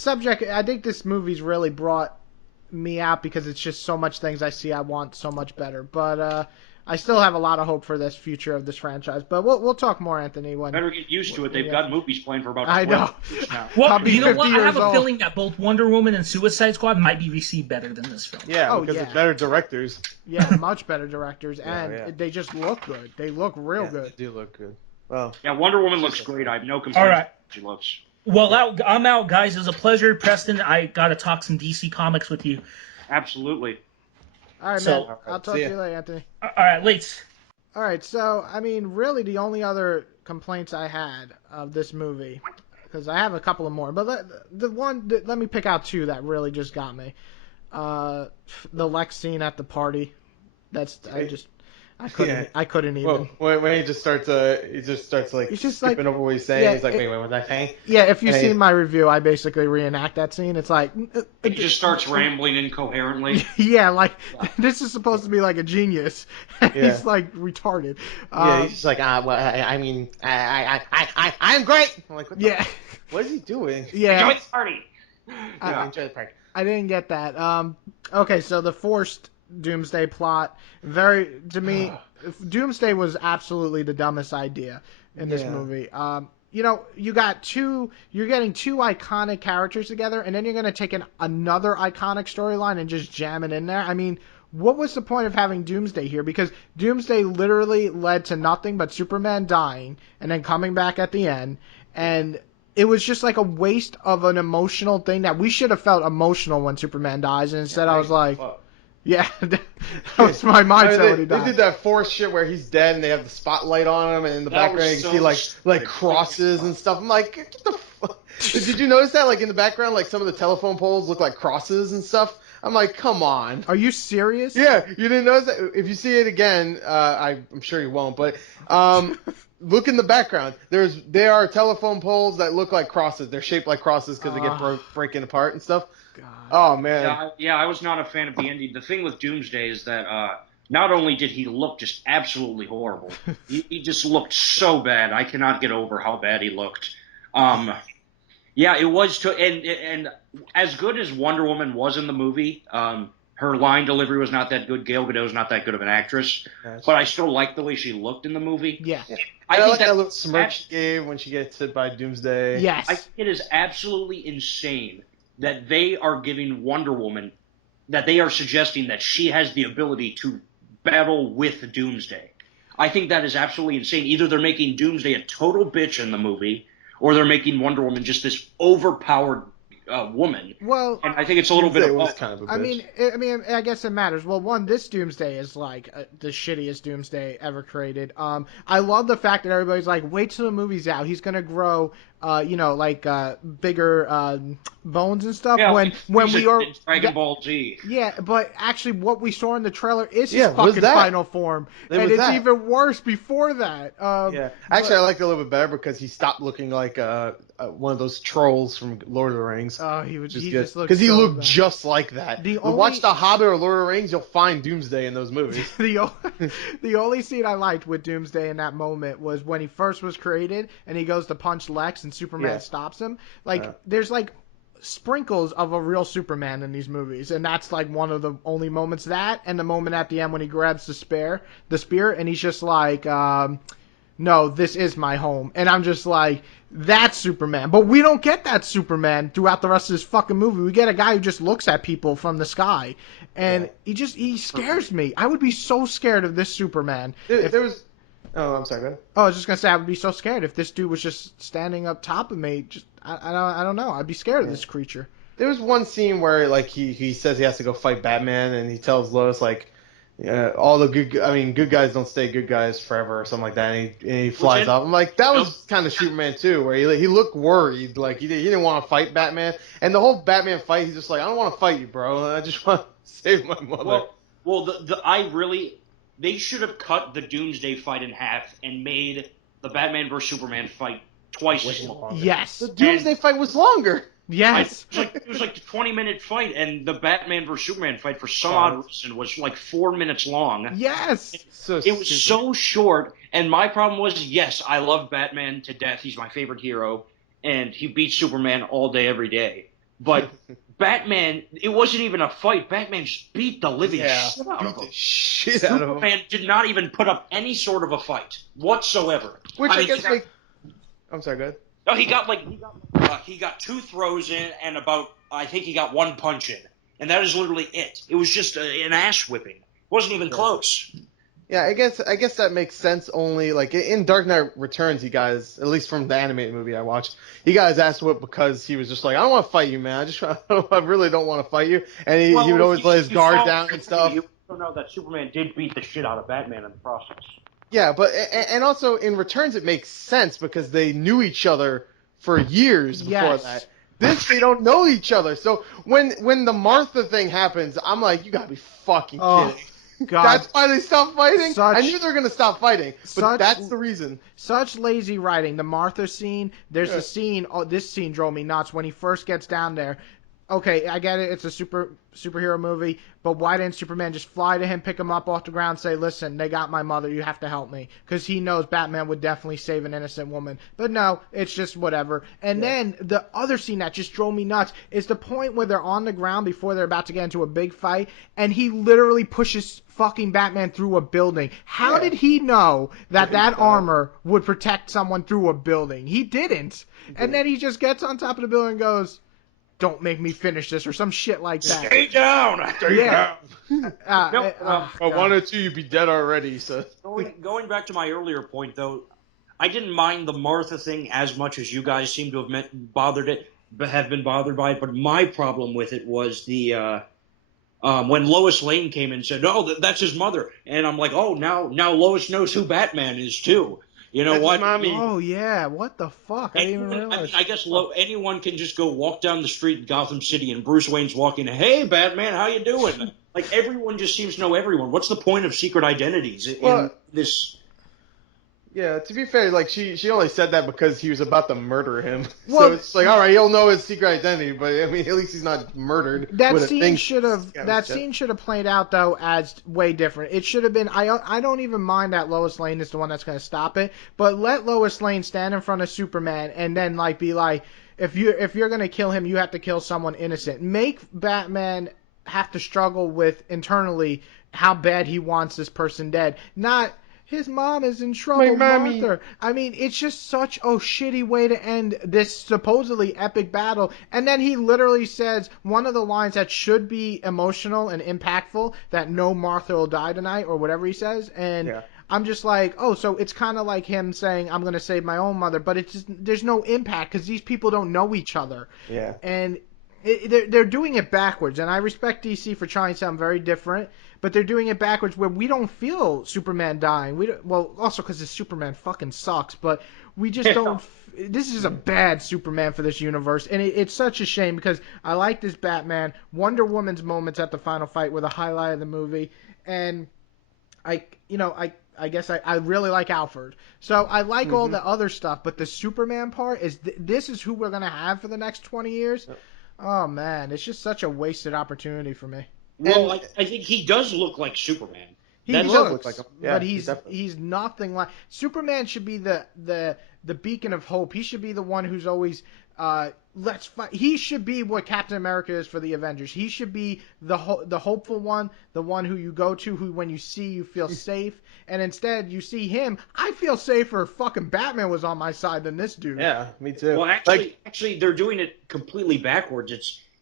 subject. I think this movie's really brought me out because it's just so much things I see I want so much better. But I still have a lot of hope for this future of this franchise. But we'll talk more, Anthony. When Better get used to it. They've got movies playing for about I 12 know. years now. well, I'll be you know 50 what? I have years a old. feeling that both Wonder Woman and Suicide Squad might be received better than this film. Yeah, Oh, because yeah. it's better directors. Yeah, much better directors, and yeah. they just look good. They look real Yeah, good. They do look good. Well, Yeah, Wonder Woman looks great. I have no complaints. All right. She looks. Well, I'm out, guys. It was a pleasure, Preston. I gotta talk some DC Comics with you. Absolutely. All right, So- man. I'll talk See to ya. you later, Anthony. All right, Lates. All right, so I mean, really, the only other complaints I had of this movie, because I have a couple of more, but let me pick out two that really just got me. The Lex scene at the party. I couldn't even. well, when he just starts like He's just skipping like- over what he's saying. yeah, he's like, it- wait, what was I saying? Yeah, if you've Hey. seen my review, I basically reenact that scene. It's like, He just starts rambling incoherently. yeah, like this is supposed to be like a genius. Yeah. He's like retarded. Yeah, he's just like, well, I mean, I'm great. I'm like, what the yeah, what is he doing? yeah. Join the party. Yeah, enjoy the park. I didn't get that. Okay, so the forced Doomsday plot, to me, Doomsday was absolutely the dumbest idea in this Yeah. movie. You're getting two iconic characters together, and then you're going to take another iconic storyline and just jam it in there. I mean, what was the point of having Doomsday here? Because Doomsday literally led to nothing but Superman dying and then coming back at the end, and it was just like a waste of an emotional thing that we should have felt emotional when Superman dies, and instead I was like, yeah, that was my mindset when he They died. did that forced shit where he's dead and they have the spotlight on him, and in the That background you was can so see like stupid. crosses and stuff. I'm like, get the fuck. Did you notice that? Like in the background, like some of the telephone poles look like crosses and stuff. I'm like, come on. Are you serious? Yeah, you didn't notice that? If you see it again, I'm sure you won't, but look in the background. There are telephone poles that look like crosses. They're shaped like crosses because they get breaking apart and stuff. God. Oh man. Yeah, I was not a fan of the ending. The thing with Doomsday is that not only did he look just absolutely horrible, he just looked so bad. I cannot get over how bad he looked. Yeah, it was and as good as Wonder Woman was in the movie, her line delivery was not that good. Gal Gadot's not that good of an actress, but I still liked the way she looked in the movie. Yeah. I think like that little smirk she gave when she gets hit by Doomsday. Yes. I think it is absolutely insane that they are giving Wonder Woman, that they are suggesting that she has the ability to battle with Doomsday. I think that is absolutely insane. Either they're making Doomsday a total bitch in the movie, or they're making Wonder Woman just this overpowered woman. Well, And I think it's a little bit Doomsday of was both. kind of a bitch. I guess it matters. Well, one, this Doomsday is like the shittiest Doomsday ever created. I love the fact that everybody's like, wait till the movie's out. He's gonna grow, bigger bones and stuff. Yeah, when we are Dragon Ball Z. Yeah, but actually, what we saw in the trailer is his Yeah, what was fucking that? final form, It and was it's that. even worse before that. Yeah, actually, I liked it a little bit better because he stopped looking like one of those trolls from Lord of the Rings. He Just just looked because he so looked bad. just like that. The Watch only- The Hobbit or Lord of the Rings, you'll find Doomsday in those movies. The only scene I liked with Doomsday in that moment was when he first was created and he goes to punch Lex and Superman Yeah. stops him. Like Yeah. there's like sprinkles of a real Superman in these movies, and that's like one of the only moments. That and the moment at the end when he grabs the spear, and he's just like, no, this is my home. And I'm just like, that's Superman. But we don't get that Superman throughout the rest of this fucking movie. We get a guy who just looks at people from the sky. And he scares me. I would be so scared of this Superman. There was. Oh, I'm sorry. Go ahead. I was just going to say, I would be so scared if this dude was just standing up top of me. Just I don't know. I'd be scared of this creature. There was one scene where like he says he has to go fight Batman, and he tells Lois like, all the good guys don't stay good guys forever or something like that, and he flies off. I'm like, that was kind of Superman too, where he looked worried, like he didn't want to fight Batman, and the whole Batman fight, he's just like, I don't want to fight you, bro. I just want to save my mother. They should have cut the Doomsday fight in half and made the Batman vs Superman fight twice as long. Yes. The Doomsday fight was longer. Yes. It was like the 20-minute fight, and the Batman versus Superman fight for some odd reason was like 4 minutes long. Yes. So It was stupid. so short, and my problem was, yes, I love Batman to death. He's my favorite hero, and he beats Superman all day, every day. But Batman, it wasn't even a fight. Batman just beat the living shit out of him. Shit out of him. Superman did not even put up any sort of a fight whatsoever. Which I I mean, guess like. I'm sorry, go ahead. No, he got 2 throws in and I think he got 1 punch in, and that is literally it. It was just an ass whipping. It wasn't even close. Yeah, I guess that makes sense. Only like in Dark Knight Returns, he guys, at least from the animated movie I watched, he got his ass whipped because he was just like, I don't want to fight you, man. I really don't want to fight you, and he would always let his guard down and stuff. You don't know that Superman did beat the shit out of Batman in the process. Yeah, but and also in Returns it makes sense because they knew each other for years before that. This, they don't know each other. So when the Martha thing happens, I'm like, you gotta be fucking kidding. God. That's why they stopped fighting? I knew they were going to stop fighting, but that's the reason. Such lazy writing. The Martha scene, there's a scene, this scene drove me nuts when he first gets down there. Okay, I get it, it's a superhero movie, but why didn't Superman just fly to him, pick him up off the ground, say, listen, they got my mother, you have to help me? Because he knows Batman would definitely save an innocent woman. But no, it's just whatever. And then the other scene that just drove me nuts is the point where they're on the ground before they're about to get into a big fight, and he literally pushes fucking Batman through a building. How did he know that armor would protect someone through a building? He didn't. And then he just gets on top of the building and goes, don't make me finish this, or some shit like that. Stay down! Yeah. I wanted to, you'd be dead already. So going back to my earlier point, though, I didn't mind the Martha thing as much as you guys seem to have have been bothered by it. But my problem with it was the when Lois Lane came in and said, "Oh, that's his mother," and I'm like, "Oh, now Lois knows who Batman is too." You know what? Oh yeah, what the fuck? I didn't even realize. I guess anyone can just go walk down the street in Gotham City and Bruce Wayne's walking. Hey, Batman, how you doing? Like everyone just seems to know everyone. What's the point of secret identities in this? Yeah, to be fair, like she only said that because he was about to murder him. So it's like, all right, he'll know his secret identity, but I mean, at least he's not murdered. That scene should have played out though as way different. It should have been. I don't even mind that Lois Lane is the one that's going to stop it, but let Lois Lane stand in front of Superman and then like be like, if you're going to kill him, you have to kill someone innocent. Make Batman have to struggle with internally how bad he wants this person dead, not. His mom is in trouble, Martha. I mean, it's just such a shitty way to end this supposedly epic battle. And then he literally says one of the lines that should be emotional and impactful, that no Martha will die tonight, or whatever he says. And I'm just like, oh, so it's kind of like him saying, I'm going to save my own mother. But it's just, there's no impact because these people don't know each other. Yeah. And they're doing it backwards. And I respect DC for trying something very different. But they're doing it backwards where we don't feel Superman dying. Also because the Superman fucking sucks, but we just don't. This is a bad Superman for this universe, and it's such a shame because I like this Batman. Wonder Woman's moments at the final fight were the highlight of the movie, and I guess I really like Alfred. So I like all the other stuff, but the Superman part is this is who we're gonna have for the next 20 years. Oh man, it's just such a wasted opportunity for me. Well, I think he does look like Superman. He does look like him, but he's nothing like Superman. Should be the beacon of hope. He should be the one who's always let's fight. He should be what Captain America is for the Avengers. He should be the hopeful one, the one who you go to, who when you see you feel safe. And instead you see him. I feel safer if fucking Batman was on my side than this dude. Yeah, me too. Well, actually, they're doing it completely backwards.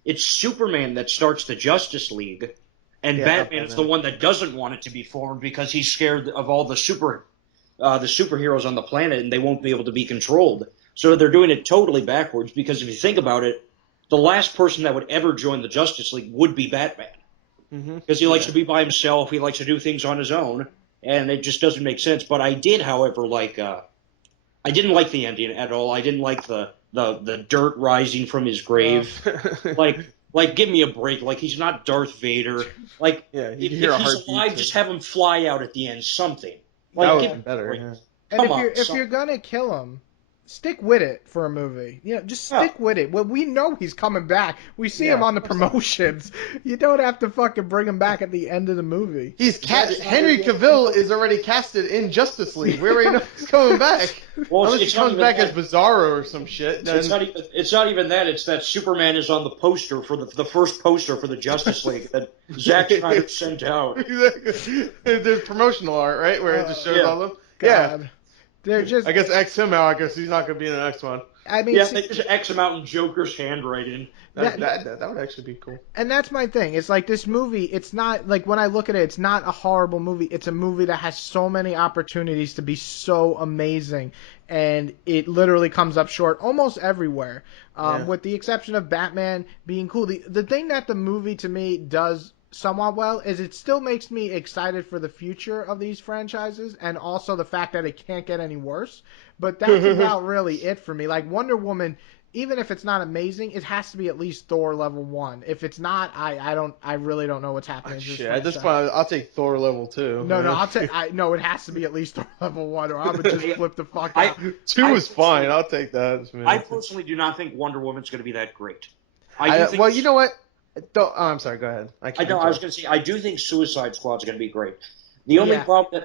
It's Superman that starts the Justice League, and Batman is the one that doesn't want it to be formed because he's scared of all the superheroes on the planet, and they won't be able to be controlled. So they're doing it totally backwards because if you think about it, the last person that would ever join the Justice League would be Batman. Because he likes to be by himself, he likes to do things on his own, and it just doesn't make sense. But I did, however, I didn't like the ending at all. I didn't like the dirt rising from his grave. Like, give me a break. Like, he's not Darth Vader. Like, if he's alive, just have him fly out at the end, something. Like, that would have been better. And if you're gonna kill him, stick with it for a movie. Just stick with it. Well, we know he's coming back. We see him on the promotions. You don't have to fucking bring him back at the end of the movie. Henry Cavill is already casted in Justice League. We already know he's coming back. Well, unless he comes back as Bizarro or some shit. Then... It's not even that. It's that Superman is on the poster for the first poster for the Justice League that Zack Snyder sent out. Exactly. There's promotional art, right, where it just shows all of them. God. Yeah. They're just. I guess X him out. I guess he's not going to be in the next one. I mean, they just X him out in Joker's handwriting. That would actually be cool. And that's my thing. It's like this movie, it's not, like when I look at it, it's not a horrible movie. It's a movie that has so many opportunities to be so amazing. And it literally comes up short almost everywhere. With the exception of Batman being cool. The thing that the movie to me does somewhat well is it still makes me excited for the future of these franchises, and also the fact that it can't get any worse. But that's about really it for me. Like Wonder Woman, even if it's not amazing, it has to be at least Thor level 1. If it's not, I really don't know what's happening. Shit, at this point, I'll take Thor level 2. No, it has to be at least Thor level 1, or I would just flip the fuck out. 2 is fine. I'll take that. I personally do not think Wonder Woman's going to be that great. Well, you know what? I'm sorry. Go ahead. I was going to say I do think Suicide Squad's going to be great. The only problem